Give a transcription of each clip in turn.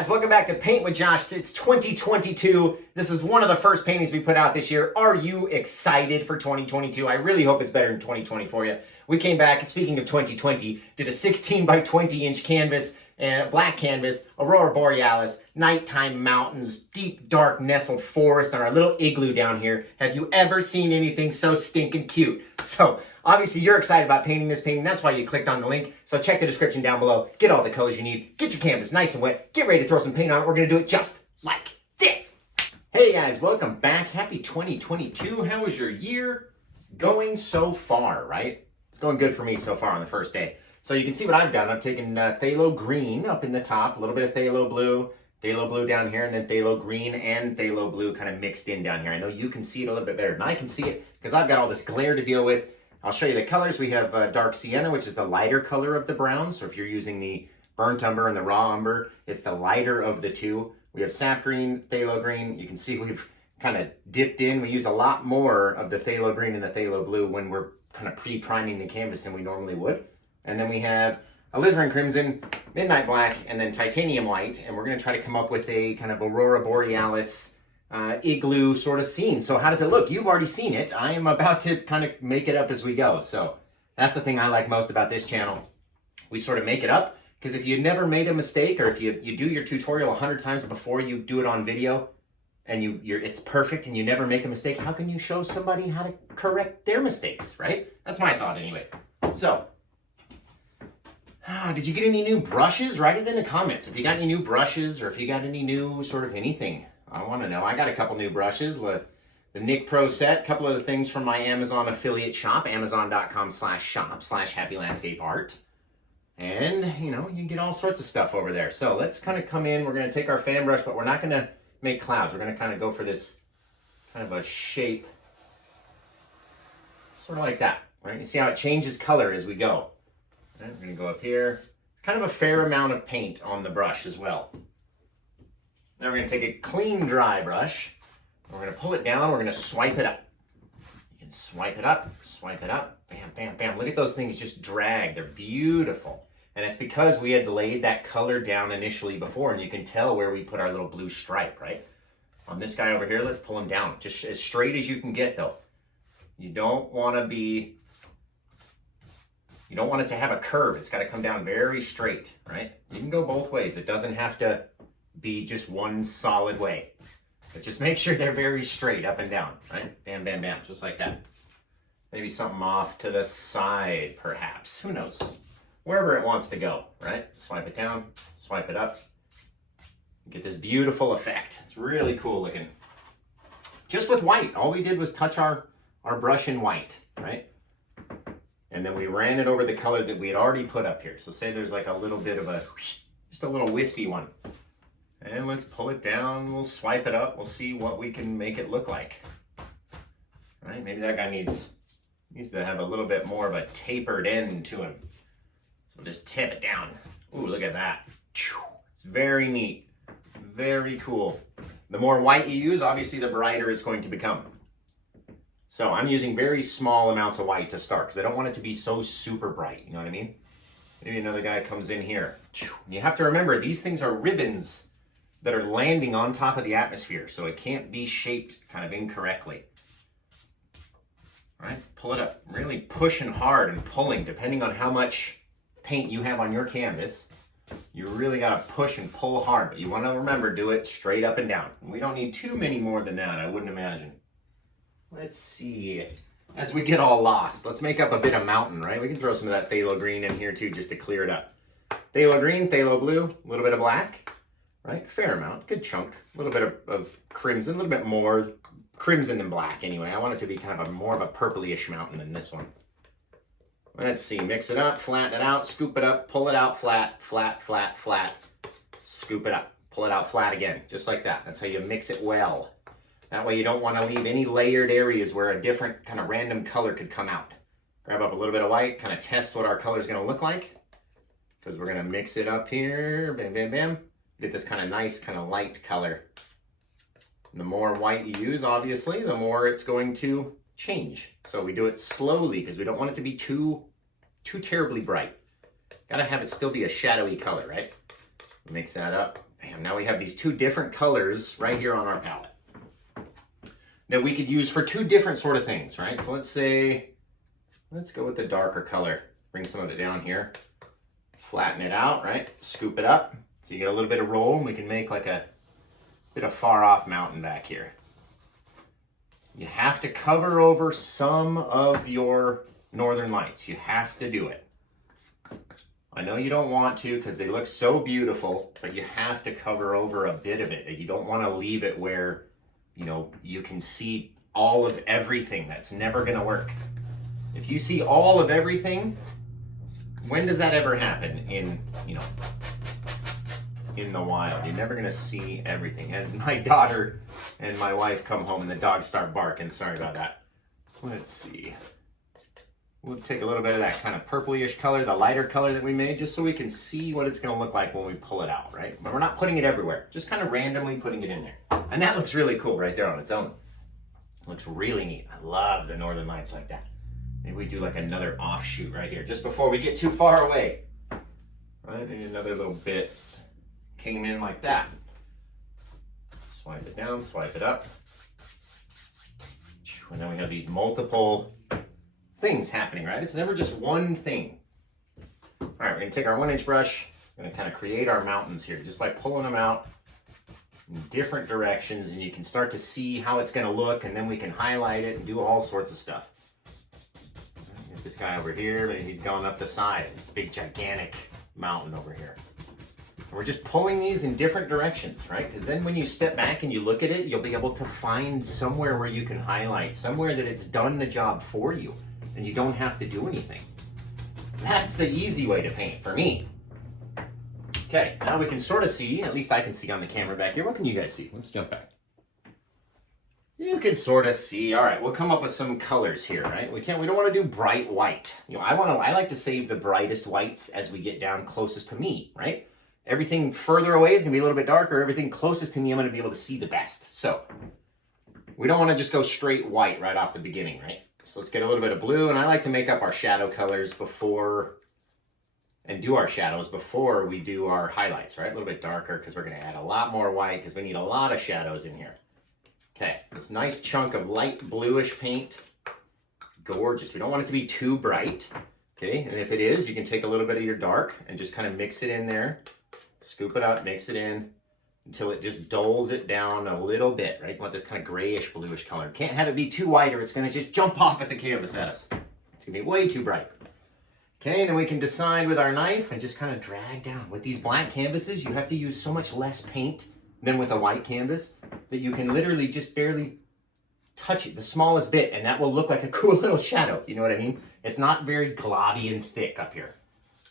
guys, welcome back to Paint with Josh. It's 2022. This is one of the first paintings we put out this year. Are you excited for 2022? I really hope it's better than 2020 for you. We came back, speaking of 2020, did a 16 by 20 inch canvas, black canvas, Aurora Borealis, nighttime mountains, deep dark nestled forest on our little igloo down here. Have you ever seen anything so stinking cute? So obviously you're excited about painting this painting. That's why you clicked on the link. So check the description down below. Get all the colors you need. Get your canvas nice and wet. Get ready to throw some paint on it. We're going to do it just like this. Hey guys, welcome back. Happy 2022. How is your year going so far, right? It's going good for me so far on the first day. So you can see what I've done. I've taken phthalo green up in the top, a little bit of phthalo blue down here, and then phthalo green and phthalo blue kind of mixed in down here. I know you can see it a little bit better than I can see it because I've got all this glare to deal with. I'll show you the colors. We have dark Sienna, which is the lighter color of the brown. So if you're using the burnt umber and the raw umber, it's the lighter of the two. We have sap green, phthalo green. You can see we've kind of dipped in. We use a lot more of the phthalo green and the phthalo blue when we're kind of pre-priming the canvas than we normally would. And then we have Alizarin crimson, midnight black, and then titanium white. And we're going to try to come up with a kind of Aurora Borealis igloo sort of scene. So how does it look? You've already seen it. I am about to kind of make it up as we go. So that's the thing I like most about this channel. We sort of make it up because if you never made a mistake, or if you do your tutorial 100 times before you do it on video and it's perfect and you never make a mistake, how can you show somebody how to correct their mistakes, right? That's my thought anyway. So did you get any new brushes? Write it in the comments. If you got any new brushes or if you got any new sort of anything, I want to know. I got a couple new brushes, the Nick Pro set, a couple of the things from my Amazon affiliate shop, amazon.com/shop/happylandscapeart. And, you know, you can get all sorts of stuff over there. So let's kind of come in. We're going to take our fan brush, but we're not going to make clouds. We're going to kind of go for this kind of a shape, sort of like that, right? You see how it changes color as we go. Right, we're going to go up here. It's kind of a fair amount of paint on the brush as well. Now we're going to take a clean, dry brush. We're going to pull it down. We're going to swipe it up. You can swipe it up, bam, bam, bam. Look at those things just drag. They're beautiful. And it's because we had laid that color down initially before, and you can tell where we put our little blue stripe, right? On this guy over here, let's pull him down. Just as straight as you can get, though. You don't want it to have a curve. It's got to come down very straight, right? You can go both ways. It doesn't have to be just one solid way. But just make sure they're very straight up and down, right? Bam, bam, bam, just like that. Maybe something off to the side, perhaps. Who knows? Wherever it wants to go, right? Swipe it down, swipe it up. Get this beautiful effect. It's really cool looking. Just with white. All we did was touch our brush in white, right? And then we ran it over the color that we had already put up here. So say there's like a little bit of just a little wispy one. And let's pull it down. We'll swipe it up. We'll see what we can make it look like. All right, maybe that guy needs to have a little bit more of a tapered end to him. So we'll just tip it down. Ooh, look at that. It's very neat. Very cool. The more white you use, obviously the brighter it's going to become. So I'm using very small amounts of white to start because I don't want it to be so super bright. You know what I mean? Maybe another guy comes in here. You have to remember, these things are ribbons that are landing on top of the atmosphere, so it can't be shaped kind of incorrectly. All right, pull it up. Really pushing hard and pulling, depending on how much paint you have on your canvas. You really got to push and pull hard, but you want to remember, do it straight up and down. We don't need too many more than that, I wouldn't imagine. Let's see. As we get all lost, let's make up a bit of mountain, right? We can throw some of that phthalo green in here too, just to clear it up. Phthalo green, phthalo blue, a little bit of black, right? Fair amount, good chunk. A little bit of crimson, a little bit more crimson than black anyway. I want it to be kind of more of a purplyish mountain than this one. Let's see, mix it up, flatten it out, scoop it up, pull it out flat, flat, flat, flat. Scoop it up, pull it out flat again, just like that. That's how you mix it well. That way you don't want to leave any layered areas where a different kind of random color could come out. Grab up a little bit of white, kind of test what our color is going to look like. Because we're going to mix it up here, bam, bam, bam. Get this kind of nice, kind of light color. And the more white you use, obviously, the more it's going to change. So we do it slowly because we don't want it to be too terribly bright. Gotta have it still be a shadowy color, right? Mix that up. Bam, now we have these two different colors right here on our palette that we could use for two different sort of things, right? So let's go with the darker color. Bring some of it down here. Flatten it out, right? Scoop it up. So you get a little bit of roll, and we can make like a bit of far off mountain back here. You have to cover over some of your northern lights. You have to do it. I know you don't want to because they look so beautiful, but you have to cover over a bit of it. You don't want to leave it where, you know, you can see all of everything. That's never going to work. If you see all of everything, when does that ever happen in, you know, in the wild? You're never going to see everything. As my daughter and my wife come home and the dogs start barking, sorry about that. Let's see. We'll take a little bit of that kind of purplyish color, the lighter color that we made, just so we can see what it's going to look like when we pull it out, right? But we're not putting it everywhere, just kind of randomly putting it in there. And that looks really cool right there on its own. Looks really neat. I love the northern lights like that. Maybe we do like another offshoot right here, just before we get too far away. Right, maybe another little bit came in like that. Swipe it down, swipe it up. And then we have these multiple things happening, right? It's never just one thing. All right, we're gonna take our 1-inch brush. We're gonna kind of create our mountains here just by pulling them out in different directions, and you can start to see how it's gonna look, and then we can highlight it and do all sorts of stuff. Get this guy over here, maybe he's going up the side, this big gigantic mountain over here. And we're just pulling these in different directions, right? Because then when you step back and you look at it, you'll be able to find somewhere where you can highlight, somewhere that it's done the job for you, and you don't have to do anything. That's the easy way to paint for me. Okay, now we can sort of see, at least I can see on the camera back here. What can you guys see? Let's jump back. You can sort of see. All right, we'll come up with some colors here, right? We don't want to do bright white. You know, I like to save the brightest whites as we get down closest to me, right? Everything further away is gonna be a little bit darker. Everything closest to me, I'm gonna be able to see the best. So we don't want to just go straight white right off the beginning, right? So let's get a little bit of blue, and I like to make up our shadow colors before, and do our shadows before we do our highlights, right? A little bit darker because we're going to add a lot more white because we need a lot of shadows in here. Okay, this nice chunk of light bluish paint. Gorgeous. We don't want it to be too bright, okay? And if it is, you can take a little bit of your dark and just kind of mix it in there. Scoop it up, mix it in, until it just dulls it down a little bit, right? You want this kind of grayish, bluish color. Can't have it be too white or it's gonna just jump off at the canvas at us. It's gonna be way too bright. Okay, and then we can decide with our knife and just kind of drag down. With these black canvases, you have to use so much less paint than with a white canvas that you can literally just barely touch it, the smallest bit, and that will look like a cool little shadow. You know what I mean? It's not very globby and thick up here.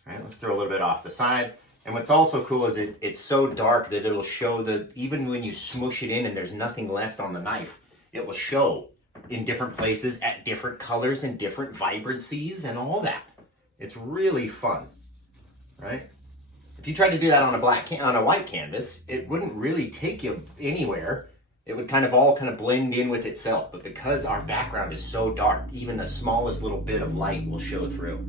All right, let's throw a little bit off the side. And what's also cool is it's so dark that it'll show even when you smush it in and there's nothing left on the knife, it will show in different places at different colors and different vibrancies and all that. It's really fun, right? If you tried to do that on a white canvas, it wouldn't really take you anywhere. It would all blend in with itself. But because our background is so dark, even the smallest little bit of light will show through.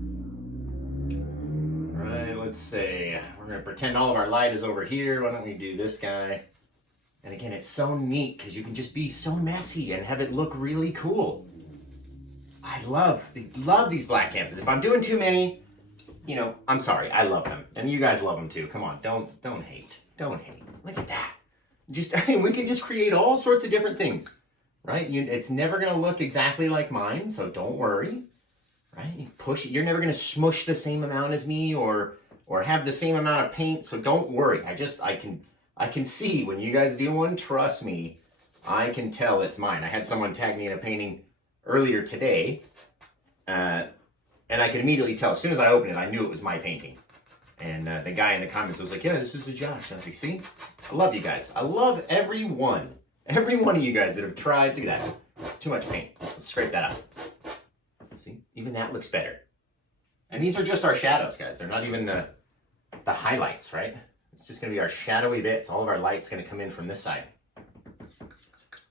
Right, let's say we're going to pretend all of our light is over here. Why don't we do this guy? And again, it's so neat because you can just be so messy and have it look really cool. I love these black canvases. If I'm doing too many, you know, I'm sorry. I love them, and you guys love them too. Come on, don't hate. Don't hate. Look at that. We can just create all sorts of different things, right? It's never going to look exactly like mine, so don't worry. Right? You push it. You're never going to smush the same amount as me or have the same amount of paint, so don't worry. I can see when you guys do one, trust me, I can tell it's mine. I had someone tag me in a painting earlier today, and I could immediately tell. As soon as I opened it, I knew it was my painting. And the guy in the comments was like, yeah, this is a Josh. And I was like, see? I love you guys. I love every one of you guys that have tried. Look at that. It's too much paint. Let's scrape that out. See, even that looks better. And these are just our shadows, guys. They're not even the highlights, right? It's just gonna be our shadowy bits. All of our light's gonna come in from this side.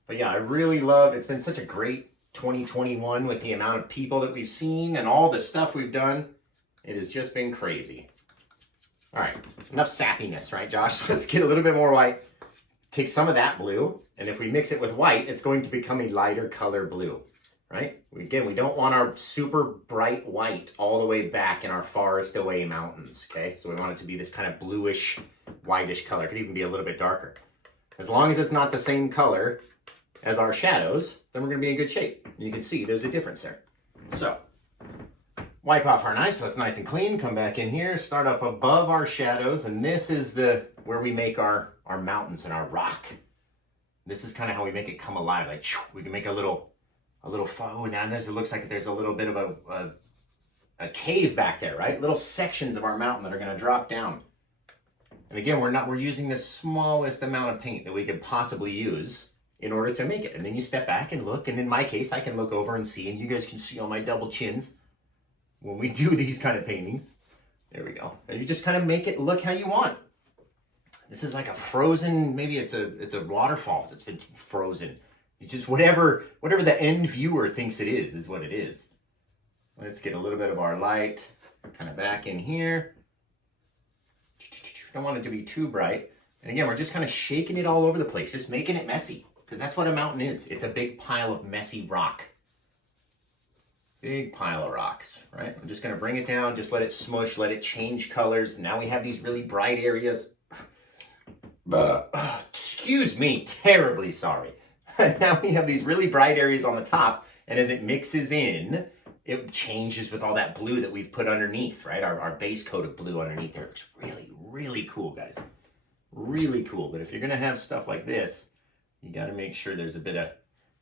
But yeah, I really love, it's been such a great 2021 with the amount of people that we've seen and all the stuff we've done. It has just been crazy. All right, enough sappiness, right, Josh? Let's get a little bit more white. Take some of that blue, and if we mix it with white, it's going to become a lighter color blue, right? Again, we don't want our super bright white all the way back in our farthest away mountains, okay? So we want it to be this kind of bluish, whitish color. It could even be a little bit darker. As long as it's not the same color as our shadows, then we're gonna be in good shape. And you can see there's a difference there. So, wipe off our knife so it's nice and clean. Come back in here, start up above our shadows, and this is where we make our mountains and our rock. This is kind of how we make it come alive. Like we can make a little oh, now it looks like there's a little bit of a cave back there, right? Little sections of our mountain that are going to drop down. And again, we're using the smallest amount of paint that we could possibly use in order to make it. And then you step back and look, and in my case, I can look over and see, and you guys can see all my double chins when we do these kind of paintings. There we go. And you just kind of make it look how you want. This is like a frozen, maybe it's a waterfall that's been frozen. It's just whatever the end viewer thinks it is what it is. Let's get a little bit of our light kind of back in here. Don't want it to be too bright. And again, we're just kind of shaking it all over the place, just making it messy, because that's what a mountain is. It's a big pile of messy rock. Big pile of rocks, right? I'm just going to bring it down, just let it smush, let it change colors. Now we have these really bright areas. Excuse me, terribly sorry. Now we have these really bright areas on the top, and as it mixes in, it changes with all that blue that we've put underneath, right? Our base coat of blue underneath there looks really, really cool, guys. Really cool. But if you're going to have stuff like this, you got to make sure there's a bit of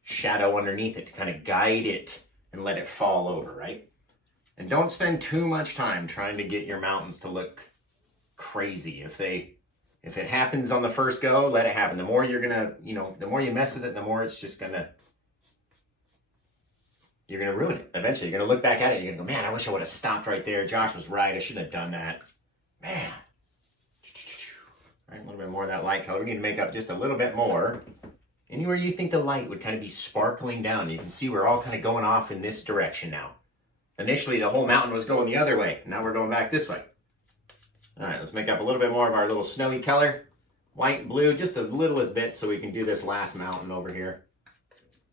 shadow underneath it to kind of guide it and let it fall over, right? And don't spend too much time trying to get your mountains to look crazy. If it happens on the first go, let it happen. The more you're gonna, the more you mess with it, the more it's just you're gonna ruin it. Eventually, you're gonna look back at it, you're gonna go, man, I wish I would have stopped right there. Josh was right, I shouldn't have done that. Man. All right, a little bit more of that light color. We need to make up just a little bit more. Anywhere you think the light would kind of be sparkling down, you can see we're all kind of going off in this direction now. Initially, the whole mountain was going the other way. Now we're going back this way. All right, let's make up a little bit more of our little snowy color. White and blue, just the littlest bit so we can do this last mountain over here.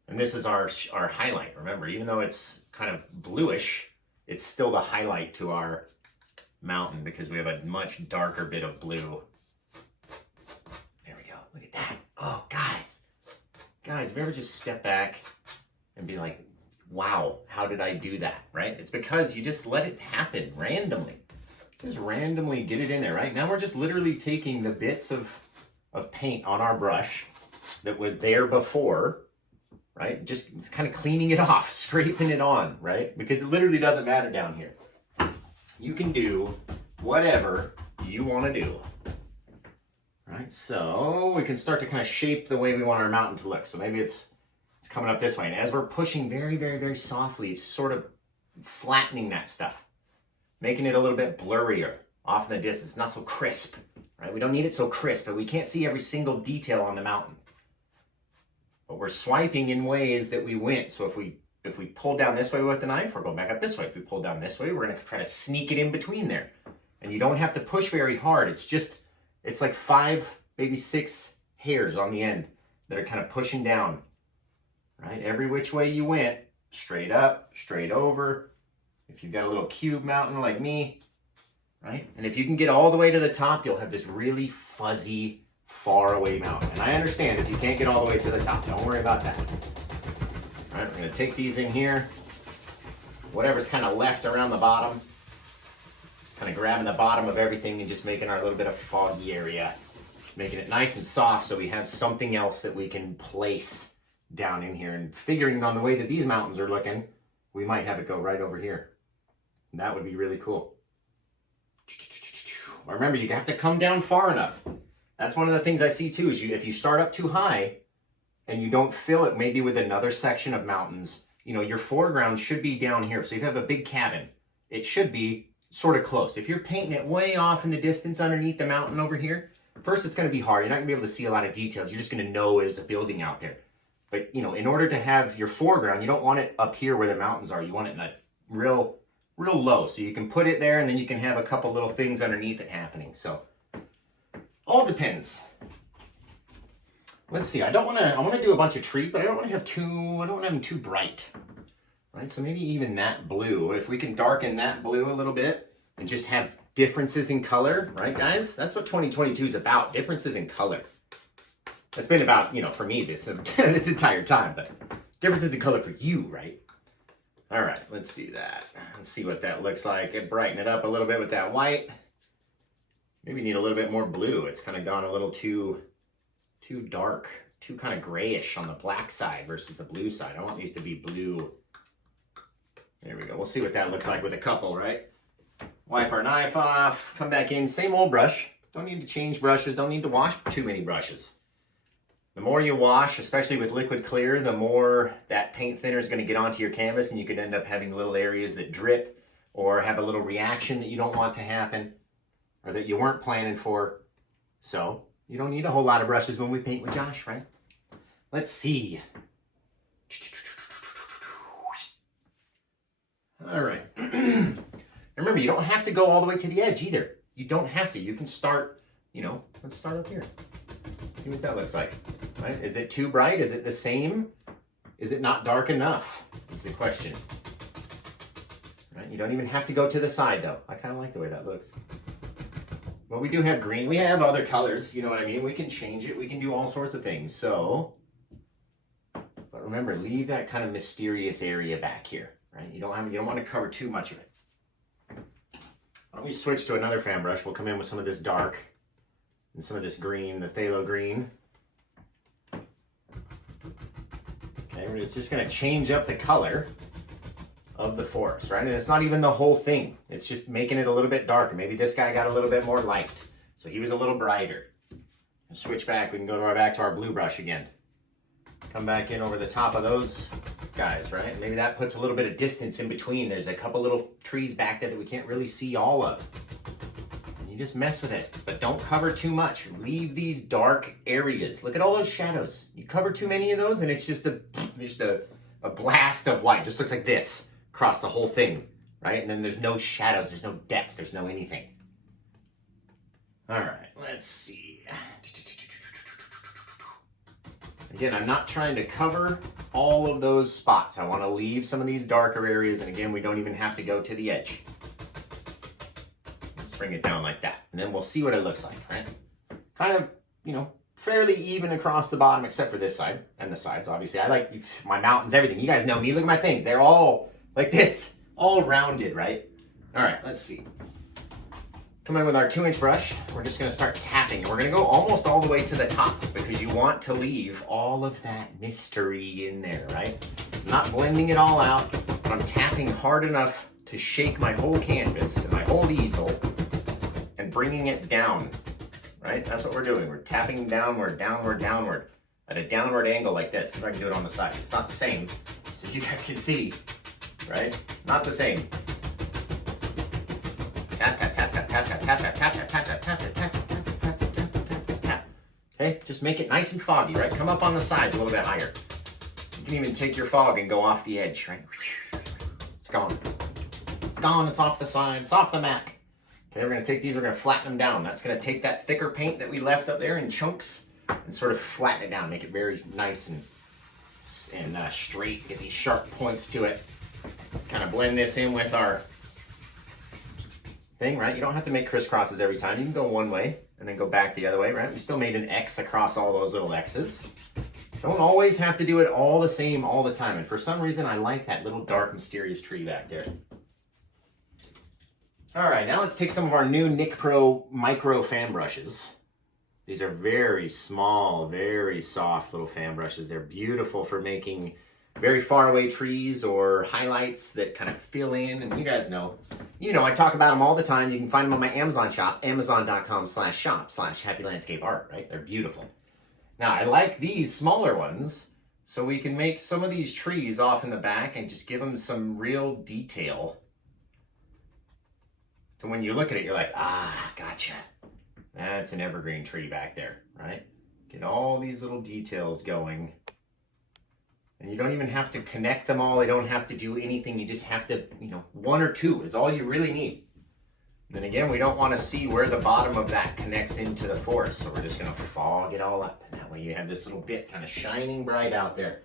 And this is our highlight. Remember, even though it's kind of bluish, it's still the highlight to our mountain because we have a much darker bit of blue. There we go, look at that. Oh, guys, have you ever just step back and be like, wow, how did I do that, right? It's because you just let it happen randomly. Just randomly get it in there, right? Now we're just literally taking the bits of paint on our brush that was there before, right? Just kind of cleaning it off, scraping it on, right? Because it literally doesn't matter down here. You can do whatever you want to do, right? So we can start to kind of shape the way we want our mountain to look. So maybe it's coming up this way. And as we're pushing very, very, very softly, it's sort of flattening that stuff, making it a little bit blurrier off in the distance, not so crisp, right? We don't need it so crisp, but we can't see every single detail on the mountain. But we're swiping in ways that we went. So if we pull down this way with the knife, we're going back up this way. If we pull down this way, we're going to try to sneak it in between there. And you don't have to push very hard. It's like 5, maybe 6 hairs on the end that are kind of pushing down, right? Every which way you went, straight up, straight over. If you've got a little cube mountain like me, right? And if you can get all the way to the top, you'll have this really fuzzy, far away mountain. And I understand if you can't get all the way to the top, don't worry about that. All right, we're gonna take these in here. Whatever's kind of left around the bottom, just kind of grabbing the bottom of everything and just making our little bit of foggy area. Making it nice and soft so we have something else that we can place down in here. And figuring on the way that these mountains are looking, we might have it go right over here. That would be really cool. Remember, you have to come down far enough. That's one of the things I see too, is if you start up too high and you don't fill it maybe with another section of mountains, your foreground should be down here. So if you have a big cabin, it should be sort of close. If you're painting it way off in the distance underneath the mountain over here, first it's going to be hard. You're not going to be able to see a lot of details. You're just going to know there's a building out there. But, in order to have your foreground, you don't want it up here where the mountains are. You want it in a real real low. So you can put it there and then you can have a couple little things underneath it happening. So all depends. Let's see, I want to do a bunch of trees, but I don't want to have them too bright. Right, so maybe even that blue, if we can darken that blue a little bit and just have differences in color, right guys? That's what 2022 is about, differences in color. That's been about, you know, for me this entire time, but differences in color for you, right? All right, let's do that. Let's see what that looks like. Brighten it up a little bit with that white. Maybe need a little bit more blue. It's kind of gone a little too dark, too kind of grayish on the black side versus the blue side. I want these to be blue. There we go. We'll see what that looks like with a couple, right? Wipe our knife off, come back in, same old brush. Don't need to change brushes, don't need to wash too many brushes. The more you wash, especially with liquid clear, the more that paint thinner is going to get onto your canvas, and you could end up having little areas that drip or have a little reaction that you don't want to happen or that you weren't planning for. So you don't need a whole lot of brushes when we paint with Josh, right? Let's see. All right. Remember, you don't have to go all the way to the edge either. You don't have to. You can start, you know, let's start up here. See what that looks like, right? Is it too bright? Is it the same? Is it not dark enough? Is the question. Right? You don't even have to go to the side though. I kind of like the way that looks. Well, we do have green. We have other colors, you know what I mean? We can change it. We can do all sorts of things. So, but remember, leave that kind of mysterious area back here, right? You don't want to cover too much of it. Why don't we switch to another fan brush? We'll come in with some of this dark and some of this green, the phthalo green. Okay, it's just going to change up the color of the forest, right? And it's not even the whole thing. It's just making it a little bit darker. Maybe this guy got a little bit more light, so he was a little brighter. And switch back. We can go back to our blue brush again. Come back in over the top of those guys, right? Maybe that puts a little bit of distance in between. There's a couple little trees back there that we can't really see all of. And you just mess with it, but don't cover too much. Leave these dark areas. Look at all those shadows. You cover too many of those and it's just a blast of white. Just looks like this across the whole thing, right? And then there's no shadows, there's no depth, there's no anything. All right, let's see. Again, I'm not trying to cover all of those spots. I want to leave some of these darker areas, and again, we don't even have to go to the edge. Let's bring it down like that, and then we'll see what it looks like, right? Kind of, you know, fairly even across the bottom, except for this side and the sides, obviously. I like my mountains, everything. You guys know me. Look at my things. They're all like this, all rounded, right? All right, let's see. Come in with our 2-inch brush. We're just going to start tapping. And we're going to go almost all the way to the top because you want to leave all of that mystery in there, right? I'm not blending it all out, but I'm tapping hard enough to shake my whole canvas and my whole easel and bringing it down, right? That's what we're doing. We're tapping downward, downward, downward at a downward angle like this. See if I can do it on the side. It's not the same, so you guys can see, right? Not the same. Tap, tap, tap, tap, tap, tap, tap, tap, tap, tap, tap, tap, tap, tap, tap, tap, tap, tap. Okay, just make it nice and foggy, right? Come up on the sides a little bit higher. You can even take your fog and go off the edge, right? It's gone. It's gone, it's off the side, it's off the map. Okay, we're gonna take these, we're gonna flatten them down. That's gonna take that thicker paint that we left up there in chunks and sort of flatten it down, make it very nice and straight, get these sharp points to it. Kind of blend this in with our thing, right? You don't have to make crisscrosses every time. You can go one way and then go back the other way, right? We still made an X across all those little X's. Don't always have to do it all the same all the time. And for some reason, I like that little dark, mysterious tree back there. All right, now let's take some of our new Nick Pro micro fan brushes. These are very small, very soft little fan brushes. They're beautiful for making very far away trees or highlights that kind of fill in. And you guys know, I talk about them all the time. You can find them on my Amazon shop, amazon.com/shop/happylandscapeart, right? They're beautiful. Now, I like these smaller ones so we can make some of these trees off in the back and just give them some real detail. So when you look at it, you're like, ah, gotcha. That's an evergreen tree back there, right? Get all these little details going. And you don't even have to connect them all. They don't have to do anything. You just have to, you know, 1 or 2 is all you really need. And then again, we don't want to see where the bottom of that connects into the forest. So we're just going to fog it all up. And that way you have this little bit kind of shining bright out there.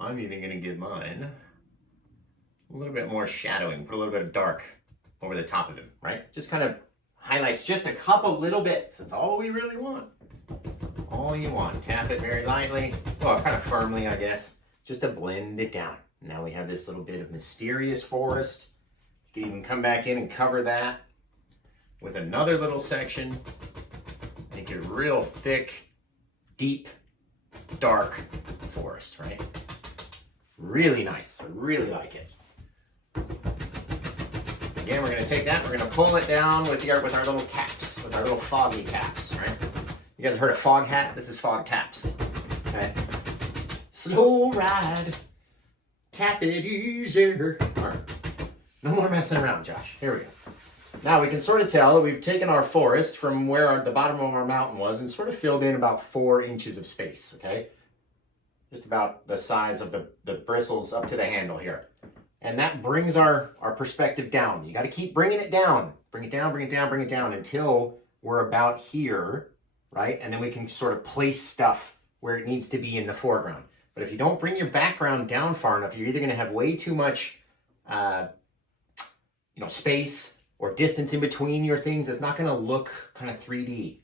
I'm even going to give mine a little bit more shadowing. Put a little bit of dark over the top of him, right? Just kind of highlights just a couple little bits. That's all we really want. All you want. Tap it very lightly. Well, kind of firmly, I guess. Just to blend it down. Now we have this little bit of mysterious forest. You can even come back in and cover that with another little section. Make it real thick, deep, dark forest, right? Really nice. I really like it. Again, we're going to take that, we're going to pull it down with our little taps, with our little foggy taps, right? You guys have heard of fog hat? This is fog taps, okay? Slow ride, tap it easier. All right, no more messing around, Josh. Here we go. Now we can sort of tell that we've taken our forest from where the bottom of our mountain was and sort of filled in about 4 inches of space, okay? Just about the size of the bristles up to the handle here. And that brings our perspective down. You got to keep bringing it down. Bring it down, bring it down, bring it down until we're about here, right? And then we can sort of place stuff where it needs to be in the foreground. But if you don't bring your background down far enough, you're either going to have way too much space or distance in between your things. It's not going to look kind of 3D.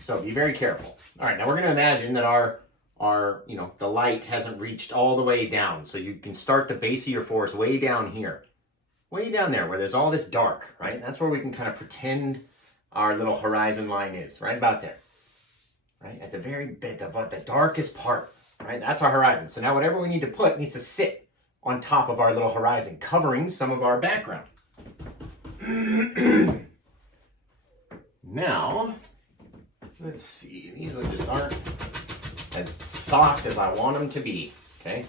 So be very careful. All right, now we're going to imagine that the light hasn't reached all the way down. So you can start the base of your forest way down here. Way down there where there's all this dark, right? That's where we can kind of pretend our little horizon line is, right about there. Right? At the very bit, the darkest part, right? That's our horizon. So now whatever we need to put needs to sit on top of our little horizon, covering some of our background. Now, let's see. These just aren't as soft as I want them to be, okay?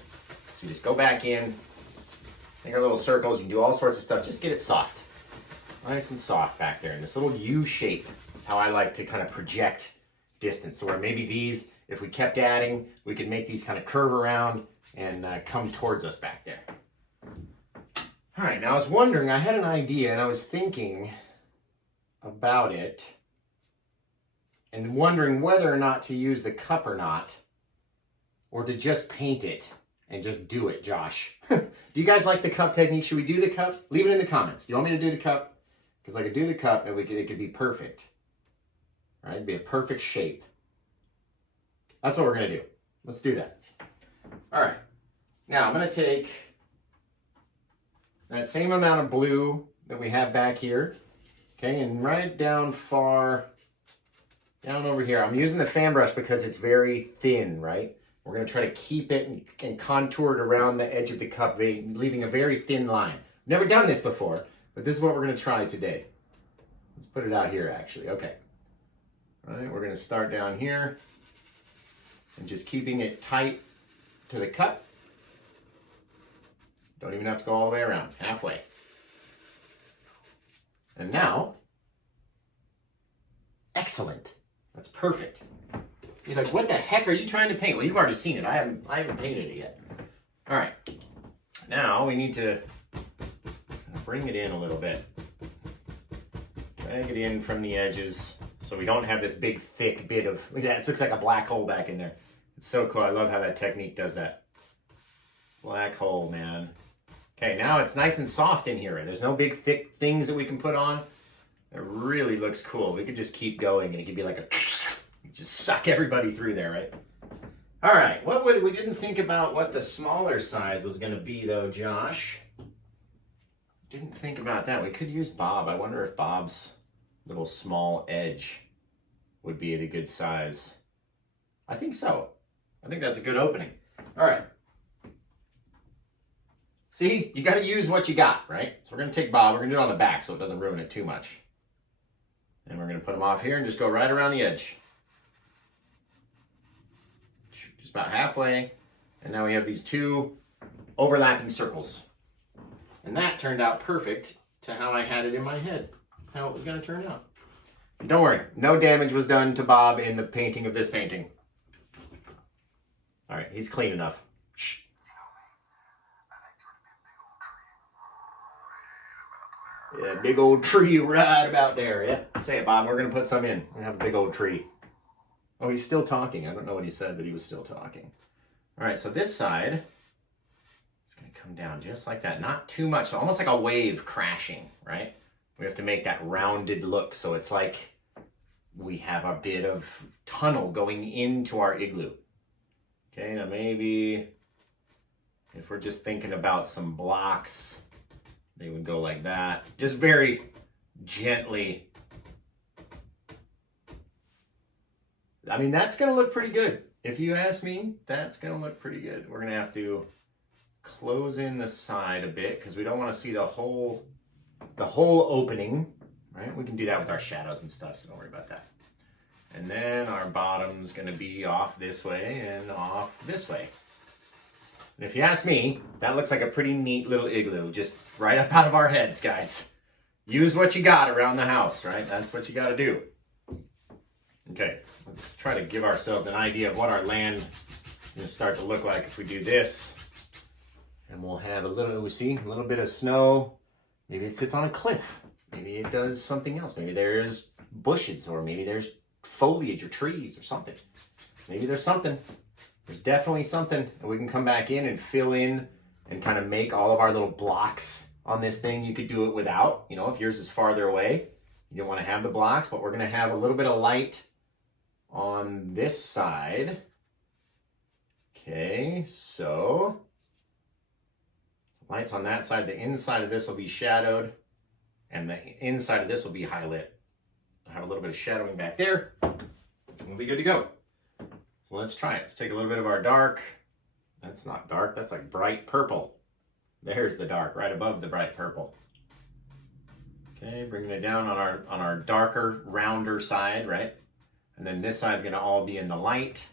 So you just go back in, make our little circles. You can do all sorts of stuff. Just get it soft. Nice and soft back there. And this little U shape is how I like to kind of project distance. So where maybe these, if we kept adding, we could make these kind of curve around and come towards us back there. All right, now I was wondering, I had an idea and I was thinking about it and wondering whether or not to use the cup or not, or to just paint it and just do it, Josh. Do you guys like the cup technique? Should we do the cup? Leave it in the comments. Do you want me to do the cup? Because I could do the cup and it could be perfect. All right, it'd be a perfect shape. That's what we're gonna do. Let's do that. All right, now I'm gonna take that same amount of blue that we have back here, okay, and right down far, down over here. I'm using the fan brush because it's very thin, right? We're going to try to keep it and contour it around the edge of the cup, leaving a very thin line. Never done this before, but this is what we're going to try today. Let's put it out here, actually. Okay. All right, we're going to start down here and just keeping it tight to the cup. Don't even have to go all the way around, halfway. And now, excellent. That's perfect. He's like, what the heck are you trying to paint? Well, you've already seen it. I haven't painted it yet. All right. Now we need to bring it in a little bit. Drag it in from the edges so we don't have this big, thick bit of, look at that. It looks like a black hole back in there. It's so cool. I love how that technique does that. Black hole, man. Okay, now it's nice and soft in here. There's no big, thick things that we can put on. It really looks cool. We could just keep going and it could be like a, just suck everybody through there, right? All right, we didn't think about what the smaller size was gonna be though, Josh. Didn't think about that. We could use Bob. I wonder if Bob's little small edge would be at a good size. I think so. I think that's a good opening. All right. See, you gotta use what you got, right? So we're gonna take Bob, we're gonna do it on the back so it doesn't ruin it too much. And we're going to put them off here and just go right around the edge. Just about halfway. And now we have these 2 overlapping circles. And that turned out perfect to how I had it in my head, how it was going to turn out. And don't worry, no damage was done to Bob in the painting of this painting. All right, he's clean enough. Shh. Yeah, big old tree right about there. Yeah, say it, Bob. We're gonna put some in. We're gonna have a big old tree. Oh, he's still talking. I don't know what he said, but he was still talking. All right, so this side is gonna come down just like that. Not too much, so almost like a wave crashing, right? We have to make that rounded look, so it's like we have a bit of tunnel going into our igloo. Okay, now maybe if we're just thinking about some blocks, they would go like that. Just very gently. I mean, that's gonna look pretty good. If you ask me, that's gonna look pretty good. We're gonna have to close in the side a bit because we don't want to see the whole opening, right? We can do that with our shadows and stuff, so don't worry about that. And then our bottom's gonna be off this way and off this way. And if you ask me, that looks like a pretty neat little igloo, just right up out of our heads, guys. Use what you got around the house, right? That's what you gotta do. Okay, let's try to give ourselves an idea of what our land is gonna start to look like if we do this. And we'll have a little bit of snow. Maybe it sits on a cliff. Maybe it does something else. Maybe there's bushes, or maybe there's foliage or trees or something. Maybe there's something. There's definitely something. And we can come back in and fill in and kind of make all of our little blocks on this thing. You could do it without, you know, if yours is farther away, you don't want to have the blocks, but we're going to have a little bit of light on this side. Okay, so lights on that side. The inside of this will be shadowed, and the inside of this will be high lit. I'll have a little bit of shadowing back there, and we'll be good to go. So let's try it. Let's take a little bit of our dark. That's not dark, that's like bright purple. There's the dark, right above the bright purple. Okay, bringing it down on our darker, rounder side, right? And then this side's gonna all be in the light.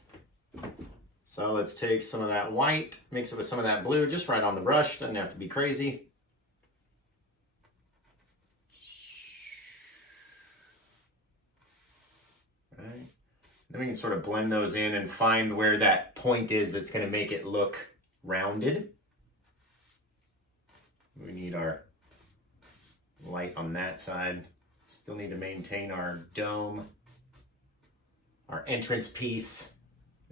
So let's take some of that white, mix it with some of that blue, just right on the brush, doesn't have to be crazy. Right. Then we can sort of blend those in and find where that point is that's gonna make it look rounded. We need our light on that side. Still need to maintain our dome, our entrance piece.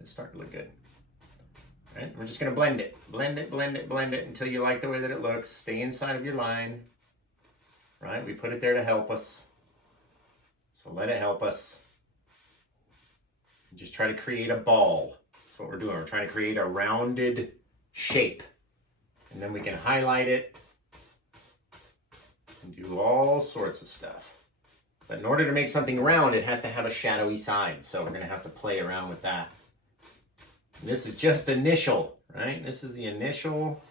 It's starting to look good. All right, we're just gonna blend it. Blend it, blend it, blend it until you like the way that it looks. Stay inside of your line, right? We put it there to help us. So let it help us. Just try to create a ball. That's what we're doing. We're trying to create a rounded shape. And then we can highlight it and do all sorts of stuff. But in order to make something round, it has to have a shadowy side. So we're gonna have to play around with that. And this is just initial, right? This is the initial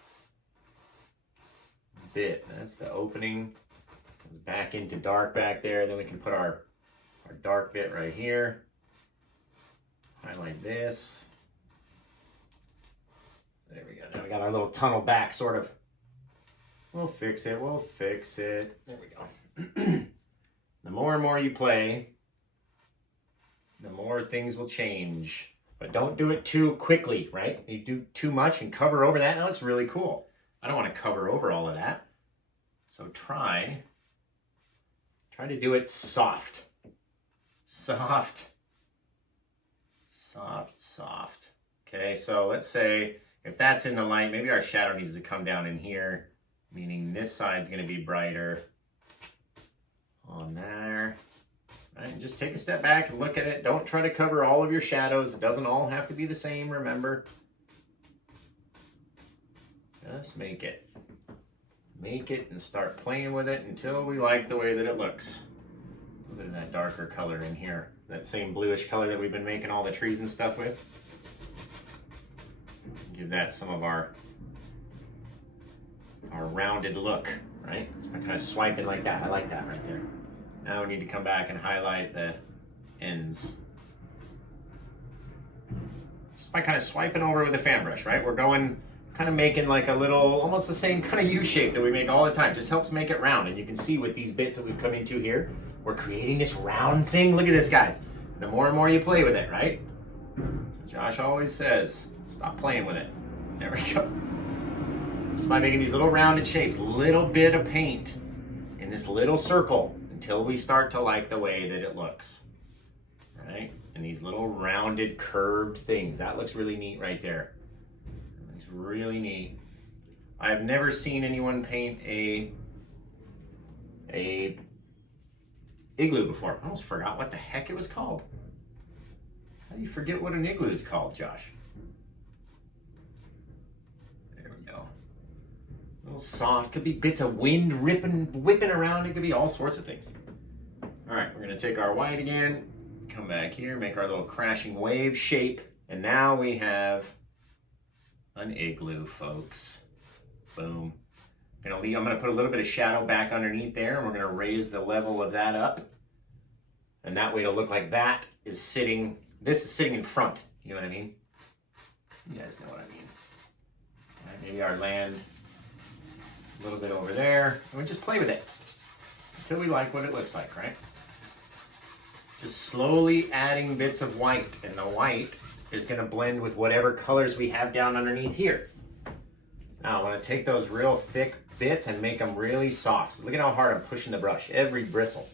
bit. That's the opening. Goes back into dark back there. Then we can put our dark bit right here. Highlight this. There we go. Now we got our little tunnel back, sort of. We'll fix it. We'll fix it. There we go. The more and more you play, the more things will change. But don't do it too quickly, right? You do too much and cover over that. Now it's really cool. I don't want to cover over all of that. So try to do it soft. Soft. Soft, soft. Okay, so let's say if that's in the light, maybe our shadow needs to come down in here, meaning this side's going to be brighter on there. Right, and just take a step back and look at it. Don't try to cover all of your shadows. It doesn't all have to be the same, remember. Just make it. Make it and start playing with it until we like the way that it looks. A little bit of that darker color in here. That same bluish color that we've been making all the trees and stuff with. Give that some of our rounded look, right? I'm kind of swiping like that. I like that right there. Now we need to come back and highlight the ends. Just by kind of swiping over with a fan brush, right? We're going, kind of making like a little, almost the same kind of U shape that we make all the time. Just helps make it round. And you can see with these bits that we've come into here, we're creating this round thing. Look at this, guys. The more and more you play with it, right? That's what Josh always says. Stop playing with it. There we go. Just by making these little rounded shapes, little bit of paint in this little circle until we start to like the way that it looks. Right? And these little rounded curved things. That looks really neat right there. That looks really neat. I've never seen anyone paint a igloo before. I almost forgot what the heck it was called. How do you forget what an igloo is called, Josh? There we go. A little soft. Could be bits of wind whipping around. It could be all sorts of things. All right, we're gonna take our white again, come back here, make our little crashing wave shape, and now we have an igloo, folks. Boom. I'm gonna put a little bit of shadow back underneath there, and we're gonna raise the level of that up. And that way it'll look like that is sitting, this is sitting in front. You know what I mean? You guys know what I mean. All right, maybe our land a little bit over there, and we just play with it until we like what it looks like, right? Just slowly adding bits of white, and the white is gonna blend with whatever colors we have down underneath here. Now I wanna take those real thick bits and make them really soft. So look at how hard I'm pushing the brush, every bristle.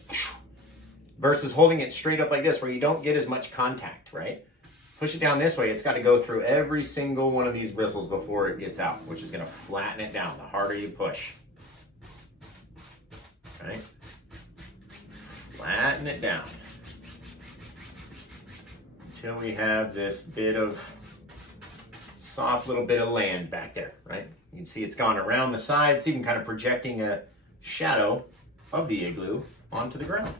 Versus holding it straight up like this where you don't get as much contact, right? Push it down this way, it's got to go through every single one of these bristles before it gets out, which is going to flatten it down the harder you push. Right? Flatten it down until we have this bit of soft little bit of land back there, right? You can see it's gone around the sides, even kind of projecting a shadow of the igloo onto the ground.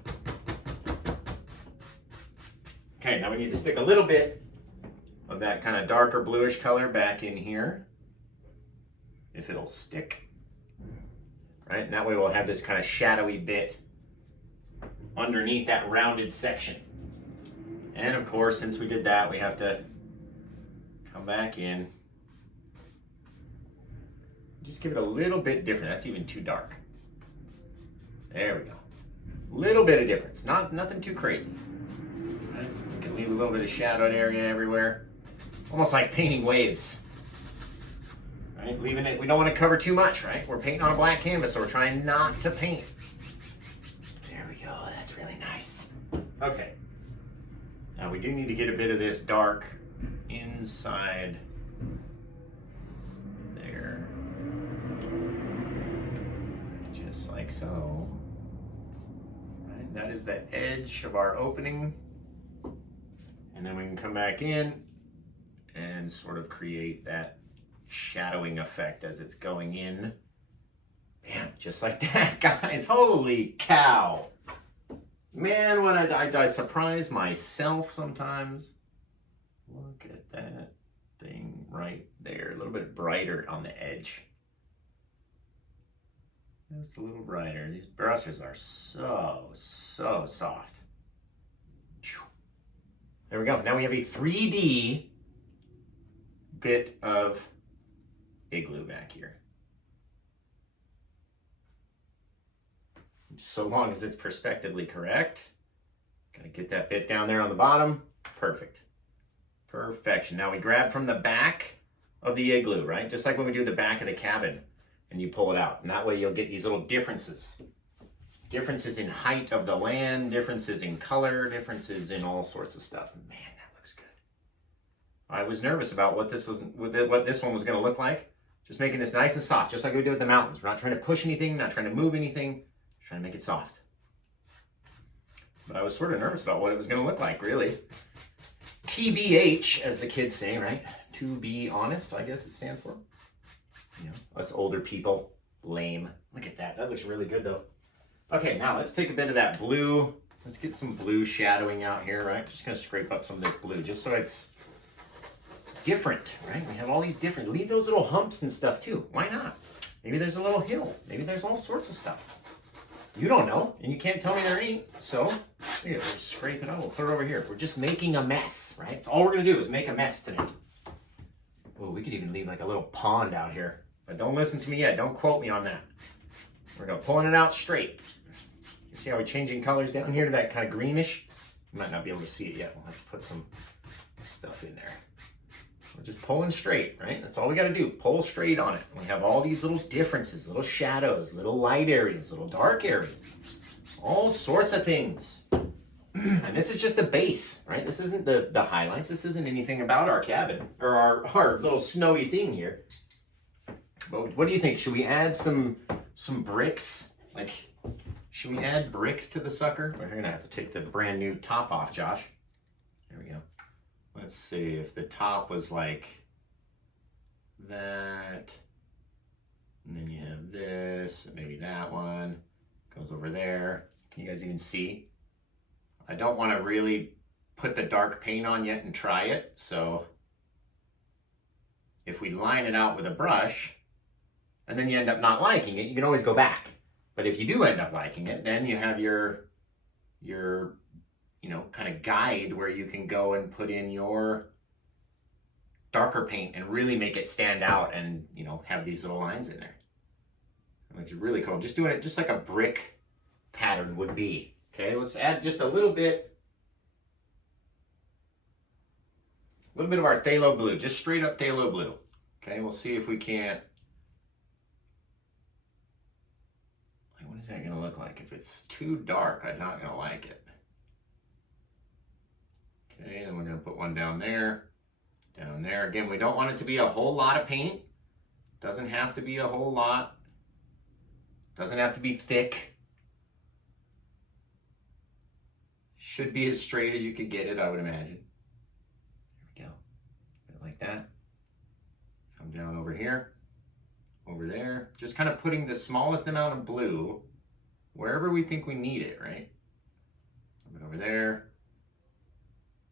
Okay, now we need to stick a little bit of that kind of darker bluish color back in here, if it'll stick. Right, and that way we'll have this kind of shadowy bit underneath that rounded section. And of course, since we did that, we have to come back in. Just give it a little bit different. That's even too dark. There we go. Little bit of difference, nothing too crazy. Right? We can leave a little bit of shadowed area everywhere. Almost like painting waves. Right? Leaving it, we don't want to cover too much, right? We're painting on a black canvas, so we're trying not to paint. There we go, that's really nice. Okay. Now we do need to get a bit of this dark inside there. Just like so. Right? That is the edge of our opening. And then we can come back in and sort of create that shadowing effect as it's going in. Bam, just like that, guys. Holy cow. Man, what I surprise myself sometimes. Look at that thing right there. A little bit brighter on the edge. Just a little brighter. These brushes are so soft. There we go. Now we have a 3D bit of igloo back here. So long as it's perspectively correct. Gotta get that bit down there on the bottom. Perfect. Perfection. Now we grab from the back of the igloo, right? Just like when we do the back of the cabin and you pull it out. And that way you'll get these little differences. Differences in height of the land, differences in color, differences in all sorts of stuff. Man, that looks good. I was nervous about what this one was going to look like. Just making this nice and soft, just like we did with the mountains. We're not trying to push anything, not trying to move anything, just trying to make it soft. But I was sort of nervous about what it was going to look like, really. TBH, as the kids say, right? To be honest, I guess it stands for. You know, us older people, lame. Look at that. That looks really good, though. Okay, now let's take a bit of that blue. Let's get some blue shadowing out here, right? Just gonna scrape up some of this blue just so it's different, right? We have all these different, leave those little humps and stuff too. Why not? Maybe there's a little hill. Maybe there's all sorts of stuff. You don't know, and you can't tell me there ain't. So, here, we'll scrape it up. We'll put it over here. We're just making a mess, right? That's all we're gonna do is make a mess today. Oh, we could even leave like a little pond out here. But don't listen to me yet. Don't quote me on that. We're gonna pulling it out straight. You see how we're changing colors down here to that kind of greenish? You might not be able to see it yet. We'll have to put some stuff in there. We're just pulling straight, right? That's all we got to do. Pull straight on it. We have all these little differences, little shadows, little light areas, little dark areas, all sorts of things. And this is just the base, right? This isn't the highlights. This isn't anything about our cabin or our little snowy thing here. But what do you think? Should we add some bricks? Like, should we add bricks to the sucker? We're gonna have to take the brand new top off, Josh. There we go. Let's see if the top was like that. And then you have this, maybe that one goes over there. Can you guys even see? I don't want to really put the dark paint on yet and try it. So if we line it out with a brush and then you end up not liking it, you can always go back. But if you do end up liking it, then you have your kind of guide where you can go and put in your darker paint and really make it stand out and, have these little lines in there. It looks really cool. Just doing it just like a brick pattern would be. Okay, let's add just a little bit of our phthalo blue, just straight up phthalo blue. Okay, we'll see if we can't. What is that going to look like? If it's too dark, I'm not going to like it. Okay, then we're going to put one down there. Down there. Again, we don't want it to be a whole lot of paint. Doesn't have to be a whole lot. Doesn't have to be thick. Should be as straight as you could get it, I would imagine. There we go. Like that. Come down over here. Over there. Just kind of putting the smallest amount of blue wherever we think we need it, right? Over there.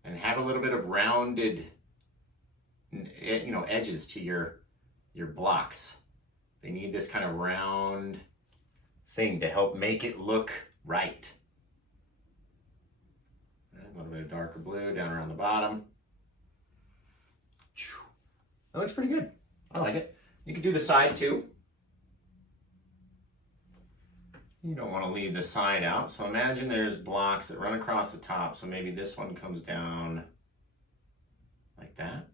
And have a little bit of rounded, edges to your blocks. They need this kind of round thing to help make it look right. A little bit of darker blue down around the bottom. That looks pretty good. I like it. You could do the side too. You don't want to leave the side out. So imagine there's blocks that run across the top. So maybe this one comes down like that.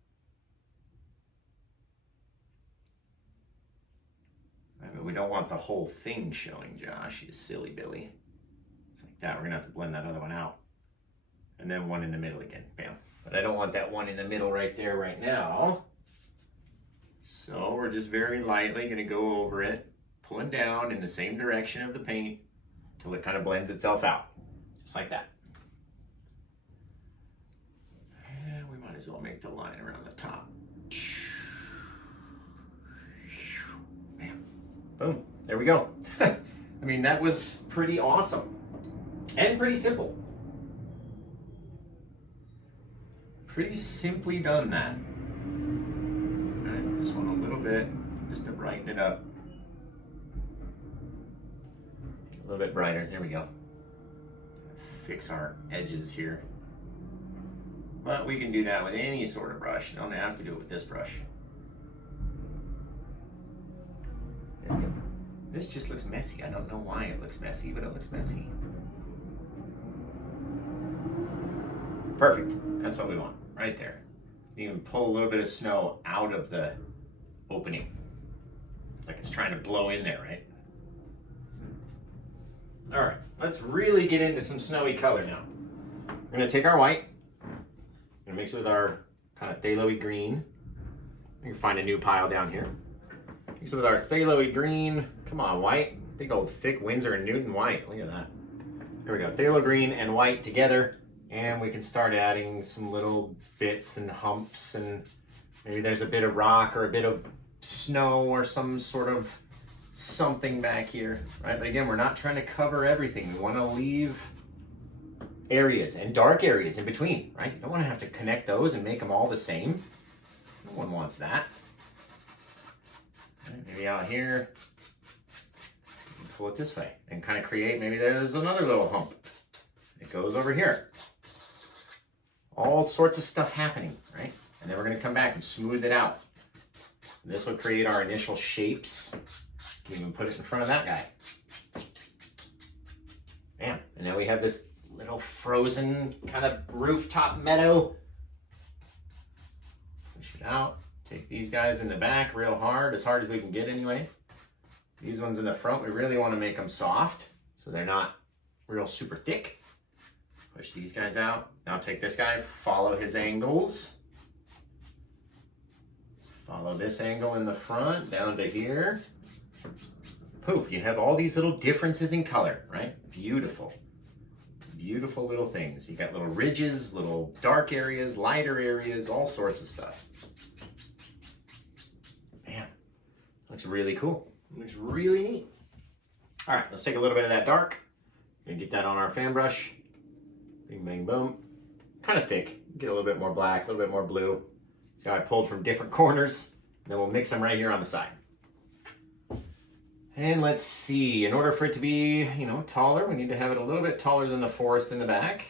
But we don't want the whole thing showing, Josh, you silly Billy. It's like that. We're going to have to blend that other one out. And then one in the middle again, bam. But I don't want that one in the middle right there right now. So we're just very lightly gonna go over it, pulling down in the same direction of the paint till it kind of blends itself out. Just like that. And we might as well make the line around the top. Bam. Boom, there we go. I mean, that was pretty awesome and pretty simple. Pretty simply done that. All right, just want a little bit, just to brighten it up. A little bit brighter, there we go. Fix our edges here. But we can do that with any sort of brush. You don't have to do it with this brush. There we go. This just looks messy. I don't know why it looks messy, but it looks messy. Perfect, that's what we want. Right there. Even pull a little bit of snow out of the opening. Like it's trying to blow in there, right? All right, let's really get into some snowy color now. We're gonna take our white, we're gonna mix it with our kind of phthalo-y green. You can find a new pile down here. Mix it with our phthalo-y green. Come on, white. Big old thick Winsor and Newton white. Look at that. There we go, phthalo green and white together. And we can start adding some little bits and humps, and maybe there's a bit of rock or a bit of snow or some sort of something back here, right? But again, we're not trying to cover everything. We want to leave areas and dark areas in between, right? You don't want to have to connect those and make them all the same. No one wants that. Right, maybe out here, pull it this way and kind of create, maybe there's another little hump. It goes over here. All sorts of stuff happening, right? And then we're gonna come back and smooth it out. This will create our initial shapes. You can even put it in front of that guy. Bam, and now we have this little frozen kind of rooftop meadow. Push it out. Take these guys in the back real hard as we can get anyway. These ones in the front, we really want to make them soft so they're not real super thick. Push these guys out. Now take this guy, follow his angles. Follow this angle in the front down to here. Poof, you have all these little differences in color, right? Beautiful. Beautiful little things. You got little ridges, little dark areas, lighter areas, all sorts of stuff. Man, looks really cool. Looks really neat. All right, let's take a little bit of that dark. Gonna get that on our fan brush. Bing, bang, boom. Kind of thick. Get a little bit more black, a little bit more blue. See how I pulled from different corners? And then we'll mix them right here on the side. And let's see, in order for it to be, you know, taller, we need to have it a little bit taller than the forest in the back.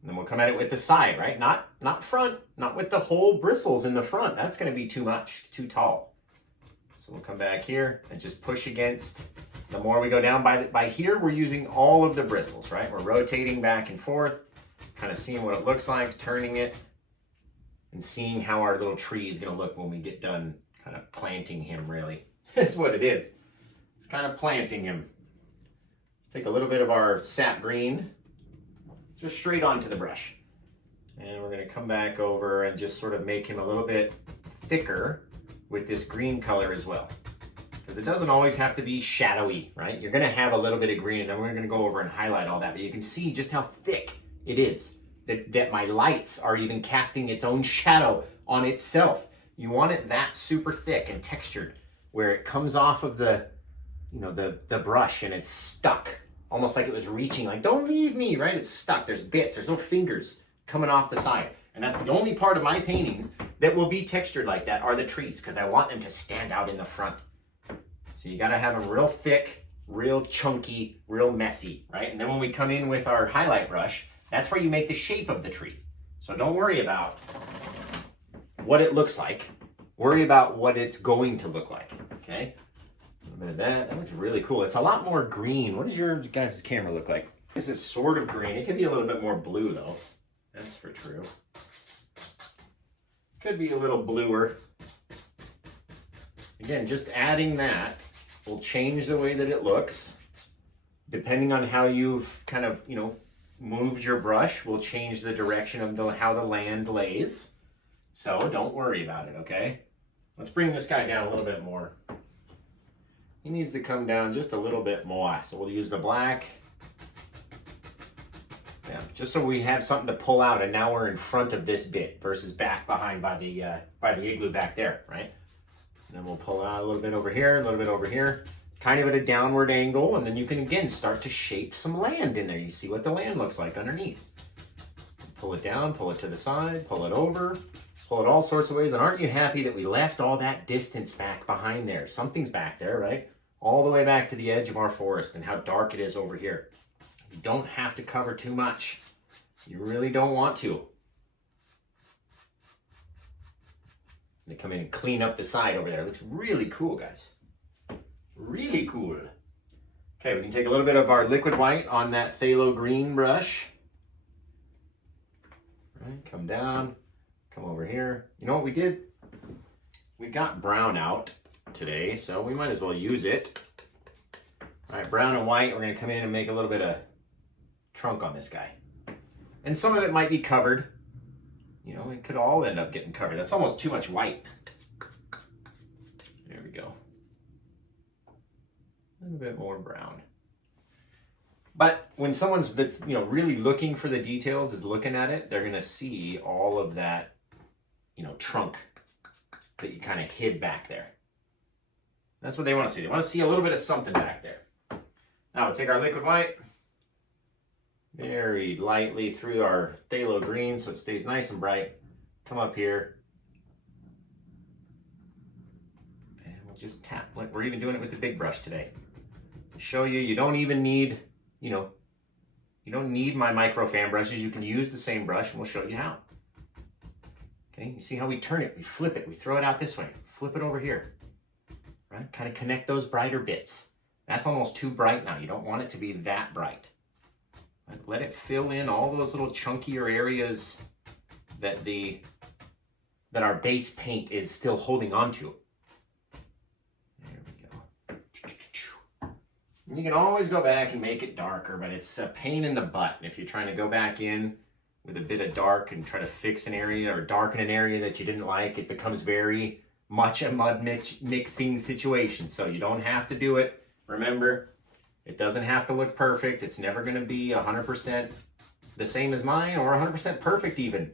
And then we'll come at it with the side, right? Not front, not with the whole bristles in the front. That's gonna be too much, too tall. So we'll come back here and just push against. The more we go down by here, we're using all of the bristles, right? We're rotating back and forth, kind of seeing what it looks like, turning it, and seeing how our little tree is gonna look when we get done kind of planting him, really. That's what it is. It's kind of planting him. Let's take a little bit of our sap green, just straight onto the brush. And we're gonna come back over and just sort of make him a little bit thicker with this green color as well. Because it doesn't always have to be shadowy, right? You're gonna have a little bit of green and then we're gonna go over and highlight all that, but you can see just how thick it is, that my lights are even casting its own shadow on itself. You want it that super thick and textured where it comes off of the, you know, the brush and it's stuck, almost like it was reaching, like, don't leave me, right? It's stuck, there's bits, there's little fingers coming off the side. And that's the only part of my paintings that will be textured like that are the trees, because I want them to stand out in the front. So you gotta have them real thick, real chunky, real messy, right? And then when we come in with our highlight brush, that's where you make the shape of the tree. So don't worry about what it looks like. Worry about what it's going to look like, okay? A little bit of that. That looks really cool. It's a lot more green. What does your guys' camera look like? This is sort of green. It could be a little bit more blue, though. That's for true. Could be a little bluer. Again, just adding that will change the way that it looks. Depending on how you've kind of, you know, moved your brush will change the direction of how the land lays. So don't worry about it, okay? Let's bring this guy down a little bit more. He needs to come down just a little bit more. So we'll use the black. Yeah, just so we have something to pull out, and now we're in front of this bit versus back behind by the igloo back there, right? And then we'll pull out a little bit over here, a little bit over here, kind of at a downward angle, and then you can again start to shape some land in there. You see what the land looks like underneath. Pull it down, pull it to the side, pull it over, pull it all sorts of ways. And aren't you happy that we left all that distance back behind there? Something's back there, right? All the way back to the edge of our forest, and how dark it is over here. You don't have to cover too much. You really don't want to. They come in and clean up the side over there. It looks really cool, guys. Really cool. Okay, we can take a little bit of our liquid white on that phthalo green brush. Right, come down, come over here. You know what we did? We got brown out today, so we might as well use it. All right, brown and white, we're gonna come in and make a little bit of trunk on this guy. And some of it might be covered. You know, it could all end up getting covered. That's almost too much white. There we go. A little bit more brown. But when someone's that's, you know, really looking for the details, is looking at it, they're gonna see all of that, you know, trunk that you kind of hid back there. That's what they want to see. They want to see a little bit of something back there. Now we'll take our liquid white, very lightly through our phthalo green so it stays nice and bright. Come up here. And we'll just tap. We're even doing it with the big brush today. To show you, you don't even need, you know, you don't need my micro fan brushes. You can use the same brush and we'll show you how. Okay, you see how we turn it, we flip it, we throw it out this way, flip it over here. Right? Kind of connect those brighter bits. That's almost too bright now. You don't want it to be that bright. Right? Let it fill in all those little chunkier areas that the that our base paint is still holding on to. There we go. You can always go back and make it darker, but it's a pain in the butt if you're trying to go back in with a bit of dark and try to fix an area or darken an area that you didn't like. It becomes very much a mud mixing situation, so you don't have to do it. Remember, it doesn't have to look perfect. It's never going to be 100% the same as mine or 100% perfect even.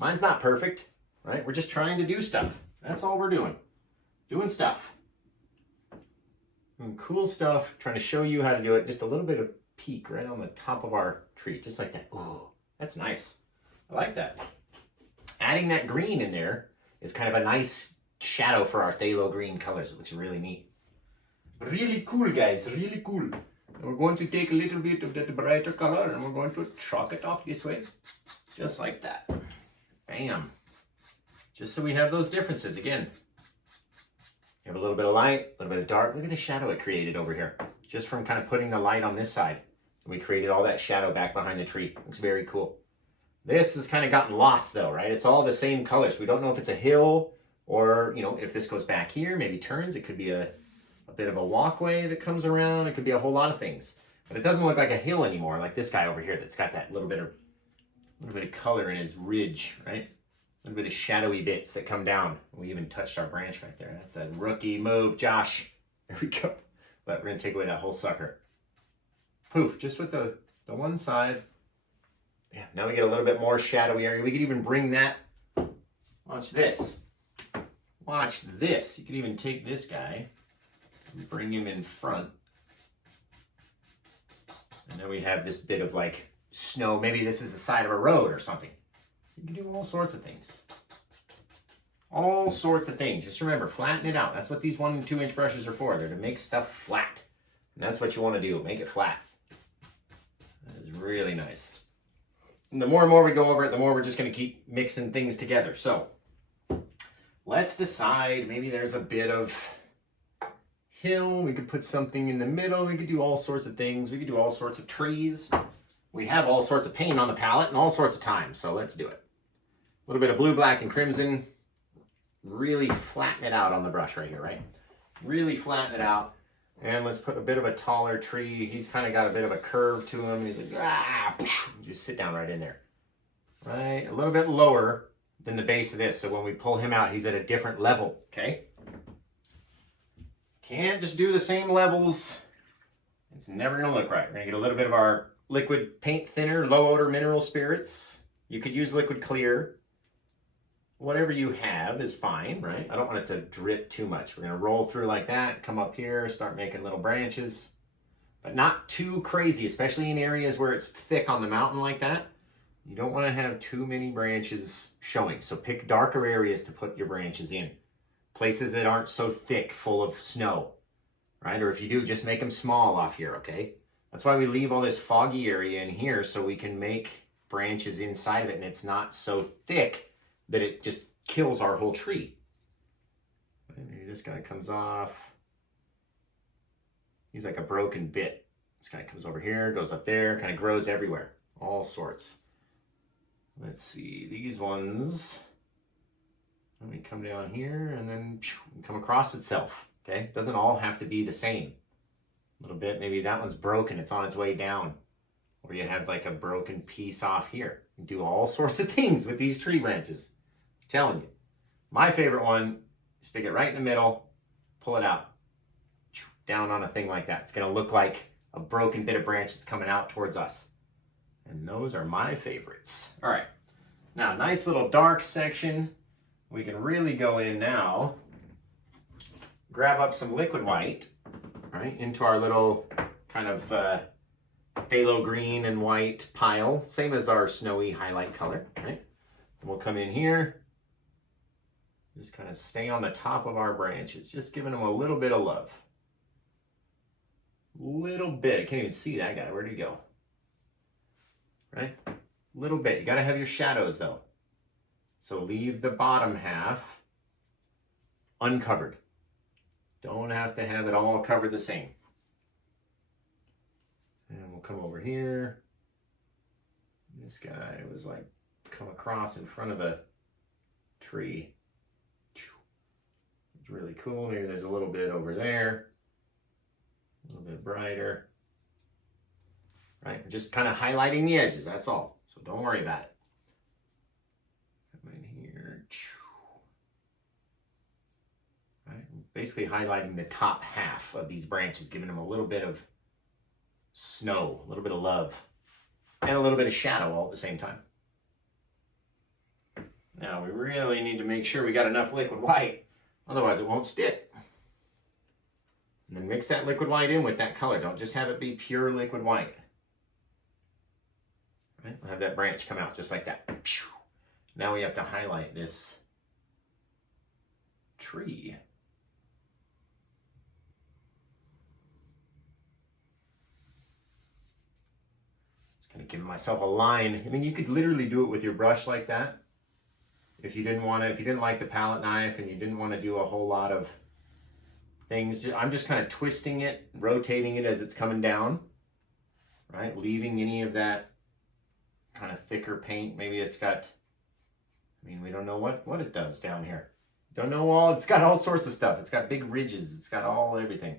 Mine's not perfect, right? We're just trying to do stuff. That's all we're doing. Doing stuff. And cool stuff. Trying to show you how to do it. Just a little bit of peak right on the top of our tree. Just like that. Ooh, that's nice. I like that. Adding that green in there is kind of a nice shadow for our phthalo green colors. It looks really neat. Really cool, guys. Really cool. And we're going to take a little bit of that brighter color and we're going to chalk it off this way. Just like that. Bam. Just so we have those differences again. You have a little bit of light, a little bit of dark. Look at the shadow it created over here. Just from kind of putting the light on this side. We created all that shadow back behind the tree. Looks very cool. This has kind of gotten lost though, right? It's all the same colors. We don't know if it's a hill or, you know, if this goes back here, maybe turns. It could be a bit of a walkway that comes around. It could be a whole lot of things. But it doesn't look like a hill anymore, like this guy over here that's got that little bit of color in his ridge, right? A little bit of shadowy bits that come down. We even touched our branch right there. That's a rookie move, Josh. There we go. We're going to take away that whole sucker. Poof, just with the one side. Yeah, now we get a little bit more shadowy area. We could even bring that. Watch this. Watch this. You could even take this guy and bring him in front. And then we have this bit of like snow. Maybe this is the side of a road or something. You can do all sorts of things. All sorts of things. Just remember, flatten it out. That's what these 1 and 2 inch brushes are for. They're to make stuff flat. And that's what you want to do. Make it flat. That is really nice. And the more and more we go over it, the more we're just going to keep mixing things together. So let's decide. Maybe there's a bit of hill. We could put something in the middle. We could do all sorts of things. We could do all sorts of trees. We have all sorts of paint on the palette and all sorts of time. So let's do it. A little bit of blue, black, and crimson. Really flatten it out on the brush right here, right? Really flatten it out. And let's put a bit of a taller tree. He's kind of got a bit of a curve to him. He's like, ah, just sit down right in there. Right? A little bit lower than the base of this. So when we pull him out, he's at a different level, okay? Can't just do the same levels. It's never going to look right. We're going to get a little bit of our liquid paint thinner, low odor mineral spirits. You could use liquid clear. Whatever you have is fine, right? I don't want it to drip too much. We're going to roll through like that, come up here, start making little branches, but not too crazy, especially in areas where it's thick on the mountain like that. You don't want to have too many branches showing. So pick darker areas to put your branches in. Places that aren't so thick, full of snow, right? Or if you do, just make them small off here, okay? That's why we leave all this foggy area in here so we can make branches inside of it and it's not so thick that it just kills our whole tree. Maybe this guy comes off. He's like a broken bit. This guy comes over here, goes up there, kind of grows everywhere. All sorts. Let's see, these ones. Let me come down here and then come across itself, okay? Doesn't all have to be the same. A little bit, maybe that one's broken, it's on its way down. Or you have like a broken piece off here. You do all sorts of things with these tree branches. I'm telling you. My favorite one, stick it right in the middle, pull it out. Down on a thing like that. It's gonna look like a broken bit of branch that's coming out towards us. And those are my favorites. All right, now nice little dark section. We can really go in now, grab up some liquid white, right, into our little kind of phthalo green and white pile, same as our snowy highlight color, right? And we'll come in here, just kind of stay on the top of our branches, just giving them a little bit of love. Little bit, I can't even see that guy, where'd he go? Right, little bit, you gotta have your shadows though. So leave the bottom half uncovered. Don't have to have it all covered the same. And we'll come over here. This guy was like come across in front of the tree. It's really cool. Maybe there's a little bit over there. A little bit brighter. Right, we're just kind of highlighting the edges, that's all. So don't worry about it. Come in here. Right, basically highlighting the top half of these branches, giving them a little bit of snow, a little bit of love, and a little bit of shadow all at the same time. Now we really need to make sure we got enough liquid white, otherwise it won't stick. And then mix that liquid white in with that color. Don't just have it be pure liquid white. Right? We'll have that branch come out just like that. Now we have to highlight this tree. Just kind of giving myself a line. I mean, you could literally do it with your brush like that. If you didn't want to, if you didn't like the palette knife and you didn't want to do a whole lot of things, I'm just kind of twisting it, rotating it as it's coming down, right? Leaving any of that kind of thicker paint. Maybe it's got, I mean, we don't know what it does down here. Don't know all, it's got all sorts of stuff. It's got big ridges. It's got everything.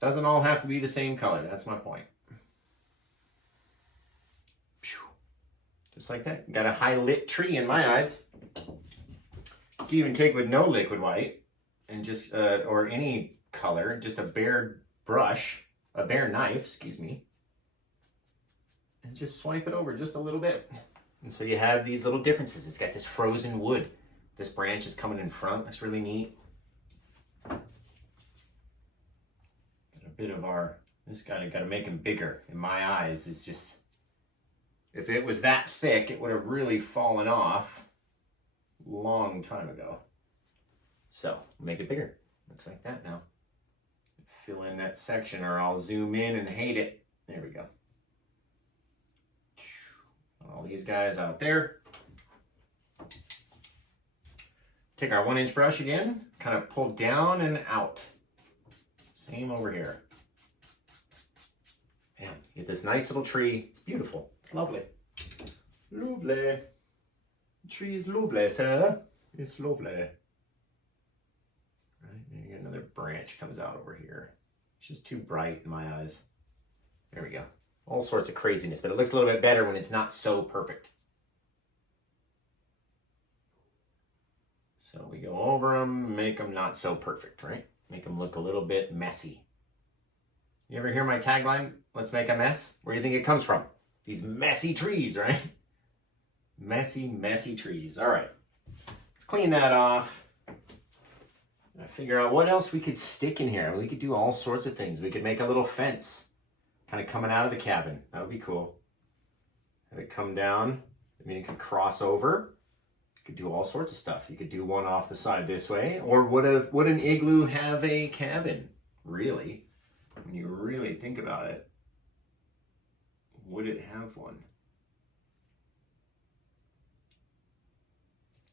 Doesn't all have to be the same color. That's my point. Just like that. You got a high lit tree in my eyes. You can even take with no liquid white and just, or any color, just a bare brush, a bare knife, excuse me, and just swipe it over just a little bit. And so you have these little differences. It's got this frozen wood. This branch is coming in front. Looks really neat. Got a bit of our, this guy, got to make him bigger. In my eyes, it's just, if it was that thick, it would have really fallen off a long time ago. So, make it bigger. Looks like that now. Fill in that section or I'll zoom in and hate it. There we go. All these guys out there. Take our 1-inch brush again, kind of pull down and out. Same over here. Man, you get this nice little tree. It's beautiful. It's lovely. Lovely. The tree is lovely, sir. It's lovely. Right, maybe another branch comes out over here. It's just too bright in my eyes. There we go. All sorts of craziness, but it looks a little bit better when it's not so perfect. So we go over them, make them not so perfect, right? Make them look a little bit messy. You ever hear my tagline, let's make a mess? Where do you think it comes from? These messy trees, right? Messy, messy trees. All right, let's clean that off. I figure out what else we could stick in here. We could do all sorts of things. We could make a little fence kind of coming out of the cabin. That would be cool. Have it come down. I mean, you could cross over. You could do all sorts of stuff. You could do one off the side this way. Or would an igloo have a cabin? Really? When you really think about it, would it have one?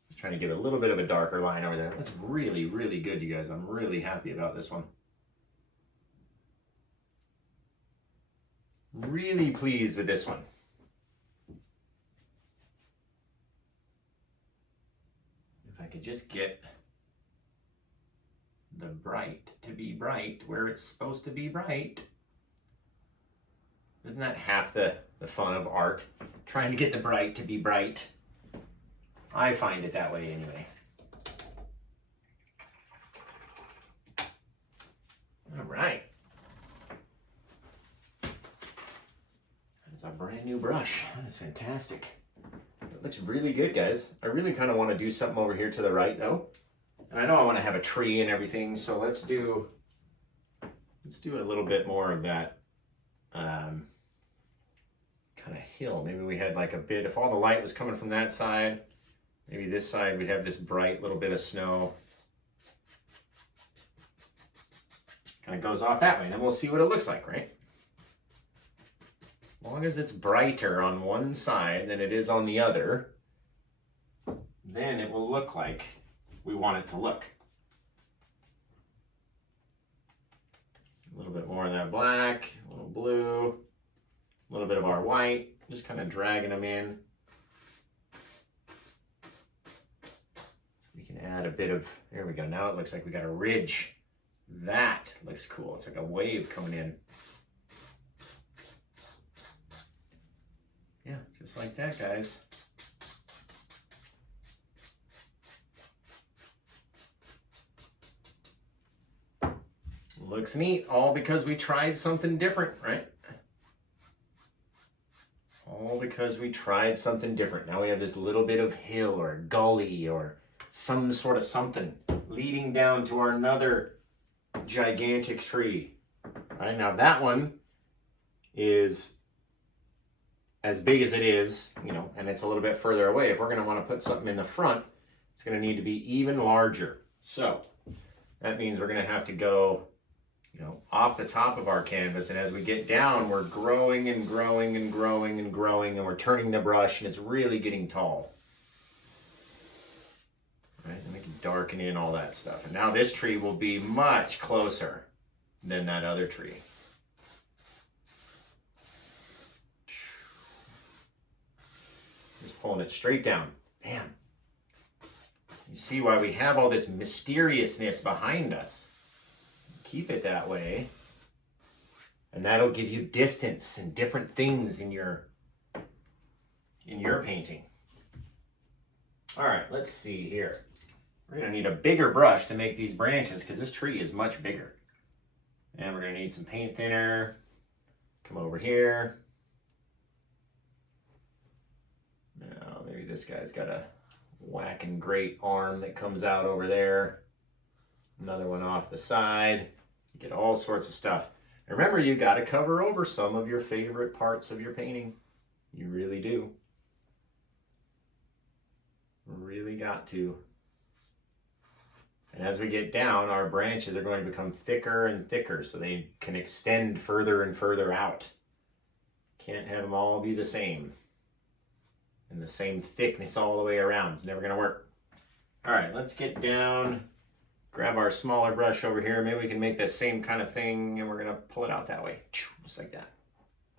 Just trying to get a little bit of a darker line over there. That's really, really good, you guys. I'm really happy about this one. Really pleased with this one. If I could just get the bright to be bright where it's supposed to be bright. Isn't that half the fun of art? Trying to get the bright to be bright. I find it that way anyway. All right. That's a brand new brush. That is fantastic. It looks really good, guys. I really kind of want to do something over here to the right though. And I know I want to have a tree and everything, so let's do a little bit more of that kind of hill. Maybe we had like a bit, if all the light was coming from that side, maybe this side we'd have this bright little bit of snow. Kind of goes off that way, and then we'll see what it looks like, right? As long as it's brighter on one side than it is on the other, then it will look like we want it to look. A little bit more of that black, a little blue, a little bit of our white, just kind of dragging them in. We can add a bit of, there we go. Now it looks like we got a ridge. That looks cool. It's like a wave coming in. Yeah, just like that, guys. Looks neat, all because we tried something different, right? All because we tried something different. Now we have this little bit of hill or gully or some sort of something leading down to our another gigantic tree. Right, now that one is as big as it is, you know, and it's a little bit further away. If we're going to want to put something in the front, it's going to need to be even larger. So that means we're going to have to go, you know, off the top of our canvas, and as we get down, we're growing and growing and growing and growing, and we're turning the brush, and it's really getting tall. Right, and we can darken in all that stuff. And now this tree will be much closer than that other tree. Just pulling it straight down. Bam. You see why we have all this mysteriousness behind us. Keep it that way. And that'll give you distance and different things in your painting. All right, let's see here. We're gonna need a bigger brush to make these branches because this tree is much bigger. And we're gonna need some paint thinner. Come over here. Now, maybe this guy's got a whacking great arm that comes out over there. Another one off the side. You get all sorts of stuff. Remember, you got to cover over some of your favorite parts of your painting. You really do. Really got to. And as we get down, our branches are going to become thicker and thicker so they can extend further and further out. Can't have them all be the same. And the same thickness all the way around. It's never going to work. All right, let's get down. Grab our smaller brush over here. Maybe we can make the same kind of thing, and we're going to pull it out that way. Just like that.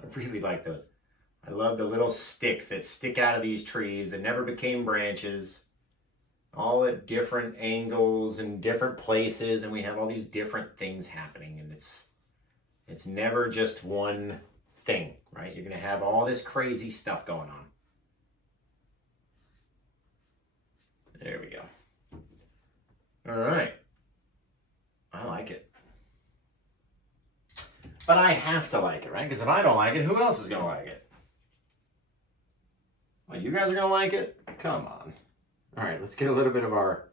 I really like those. I love the little sticks that stick out of these trees that never became branches. All at different angles and different places, and we have all these different things happening, and it's never just one thing, right? You're going to have all this crazy stuff going on. There we go. All right. I like it. But I have to like it, right? Because if I don't like it, who else is going to like it? Well, you guys are going to like it? Come on. All right, let's get a little bit of our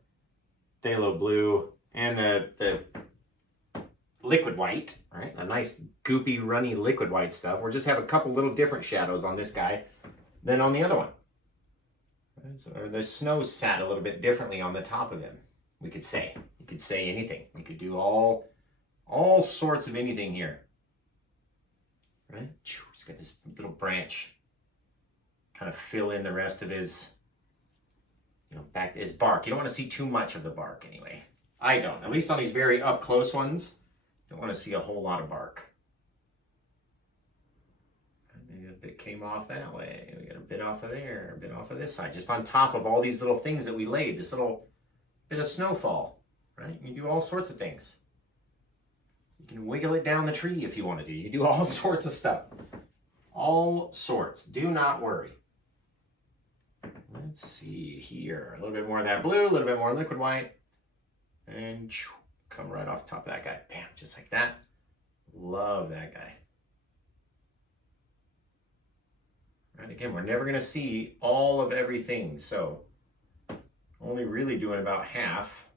phthalo blue and the liquid white, right? A nice goopy, runny liquid white stuff. We'll just have a couple little different shadows on this guy than on the other one. So the snow sat a little bit differently on the top of him. We could say. You could say anything. We could do all sorts of anything here. Right? He's got this little branch. Kind of fill in the rest of his, you know, back to his bark. You don't want to see too much of the bark anyway. I don't. At least on these very up close ones, you don't want to see a whole lot of bark. Maybe a bit came off that way. We got a bit off of there, a bit off of this side. Just on top of all these little things that we laid. This little bit of snowfall, right? You can do all sorts of things. You can wiggle it down the tree if you want to do. You can do all sorts of stuff. All sorts. Do not worry. Let's see here. A little bit more of that blue, a little bit more liquid white. And come right off the top of that guy. Bam, just like that. Love that guy. Right, again, we're never going to see all of everything, so only really doing about half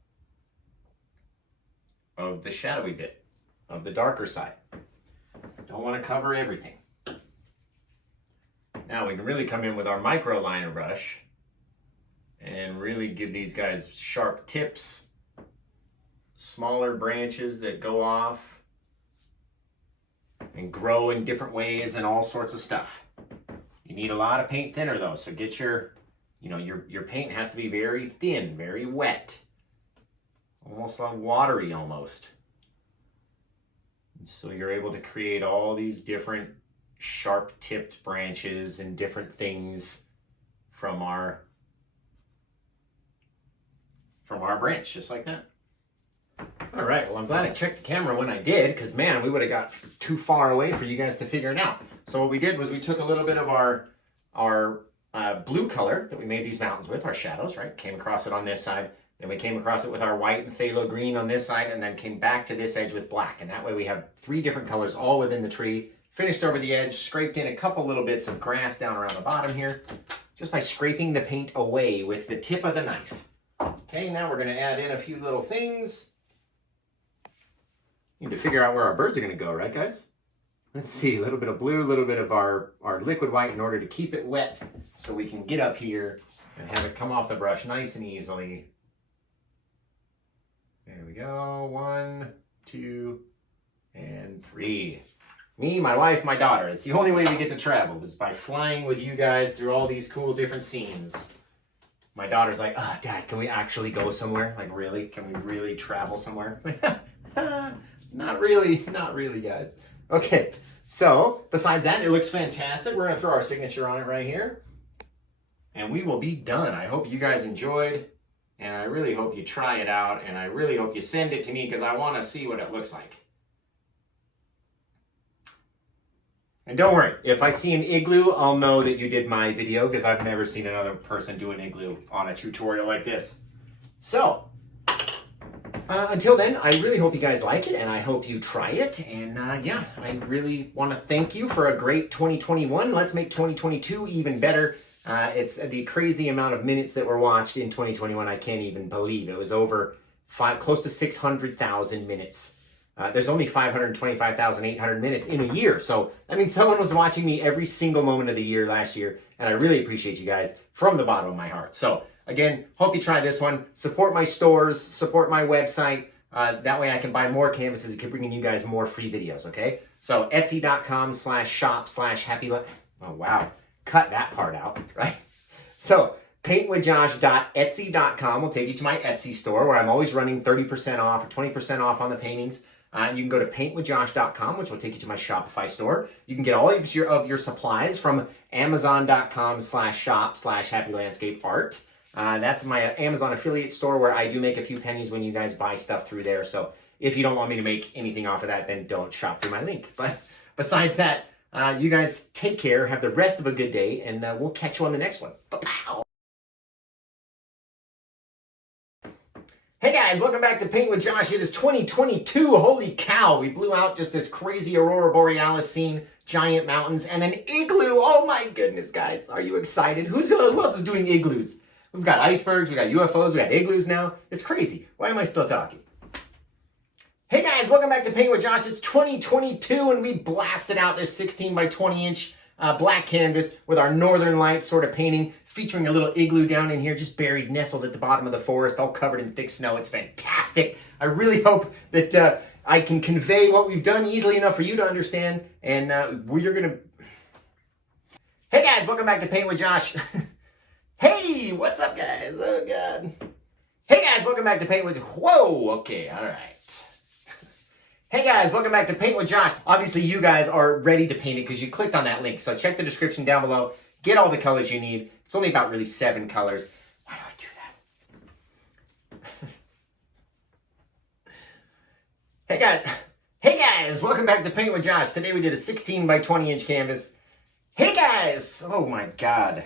of the shadowy bit, of the darker side. Don't want to cover everything. Now we can really come in with our micro liner brush and really give these guys sharp tips, smaller branches that go off and grow in different ways and all sorts of stuff. You need a lot of paint thinner though, so get your, you know, your paint has to be very thin, very wet, almost like watery almost. And so you're able to create all these different sharp tipped branches and different things from our from our branch, just like that. All right, well, I'm glad I checked the camera when I did, because man, we would have got too far away for you guys to figure it out. So what we did was we took a little bit of our blue color that we made these mountains with, our shadows, right? Came across it on this side. Then we came across it with our white and phthalo green on this side, and then came back to this edge with black. And that way we have 3 different colors all within the tree. Finished over the edge, scraped in a couple little bits of grass down around the bottom here, just by scraping the paint away with the tip of the knife. Okay, now we're gonna add in a few little things. Need to figure out where our birds are gonna go, right guys? Let's see, a little bit of blue, a little bit of our liquid white in order to keep it wet so we can get up here and have it come off the brush nice and easily. There we go, 1, 2, and 3. Me, my wife, my daughter. It's the only way we get to travel is by flying with you guys through all these cool different scenes. My daughter's like, oh, Dad, can we actually go somewhere? Like, really? Can we really travel somewhere? Not really, guys. Okay, so besides that, it looks fantastic. We're gonna throw our signature on it right here, and we will be done. I hope you guys enjoyed, and I really hope you try it out, and I really hope you send it to me because I want to see what it looks like. And don't worry, if I see an igloo, I'll know that you did my video because I've never seen another person do an igloo on a tutorial like this. So, until then, I really hope you guys like it, and I hope you try it. And yeah, I really want to thank you for a great 2021. Let's make 2022 even better. It's the crazy amount of minutes that were watched in 2021. I can't even believe it was over close to 600,000 minutes. There's only 525,800 minutes in a year. So, I mean, someone was watching me every single moment of the year last year, and I really appreciate you guys from the bottom of my heart. So, again, hope you try this one. Support my stores, support my website. That way I can buy more canvases and keep bringing you guys more free videos, okay? So, etsy.com/shop/happy... Oh, wow. Cut that part out, right? So, paintwithjosh.etsy.com will take you to my Etsy store where I'm always running 30% off or 20% off on the paintings. You can go to paintwithjosh.com, which will take you to my Shopify store. You can get all of your supplies from amazon.com/shop/happylandscapeart. That's my Amazon affiliate store where I do make a few pennies when you guys buy stuff through there. So if you don't want me to make anything off of that, then don't shop through my link. But besides that, you guys take care, have the rest of a good day, and we'll catch you on the next one. Bye-bye. Hey guys, welcome back to Paint with Josh. It is 2022. Holy cow, we blew out just this crazy Aurora Borealis scene, giant mountains, and an igloo. Oh my goodness, guys. Are you excited? Who else is doing igloos? We've got icebergs, we got UFOs, we got igloos now. It's crazy. Why am I still talking? Hey guys, welcome back to Paint with Josh. It's 2022 and we blasted out this 16 by 20 inch black canvas with our Northern Lights sort of painting, featuring a little igloo down in here, just buried, nestled at the bottom of the forest, all covered in thick snow. It's fantastic. I really hope that I can convey what we've done easily enough for you to understand. And you're gonna... Hey guys, welcome back to Paint with Josh. Hey, what's up guys? Oh God. Hey guys, welcome back to Paint with... Whoa, okay, all right. Hey guys, welcome back to Paint with Josh. Obviously, you guys are ready to paint it because you clicked on that link. So check the description down below. Get all the colors you need. It's only about really 7 colors. Why do I do that? Hey guys, welcome back to Paint with Josh. Today we did a 16 by 20 inch canvas. Hey guys, oh my God.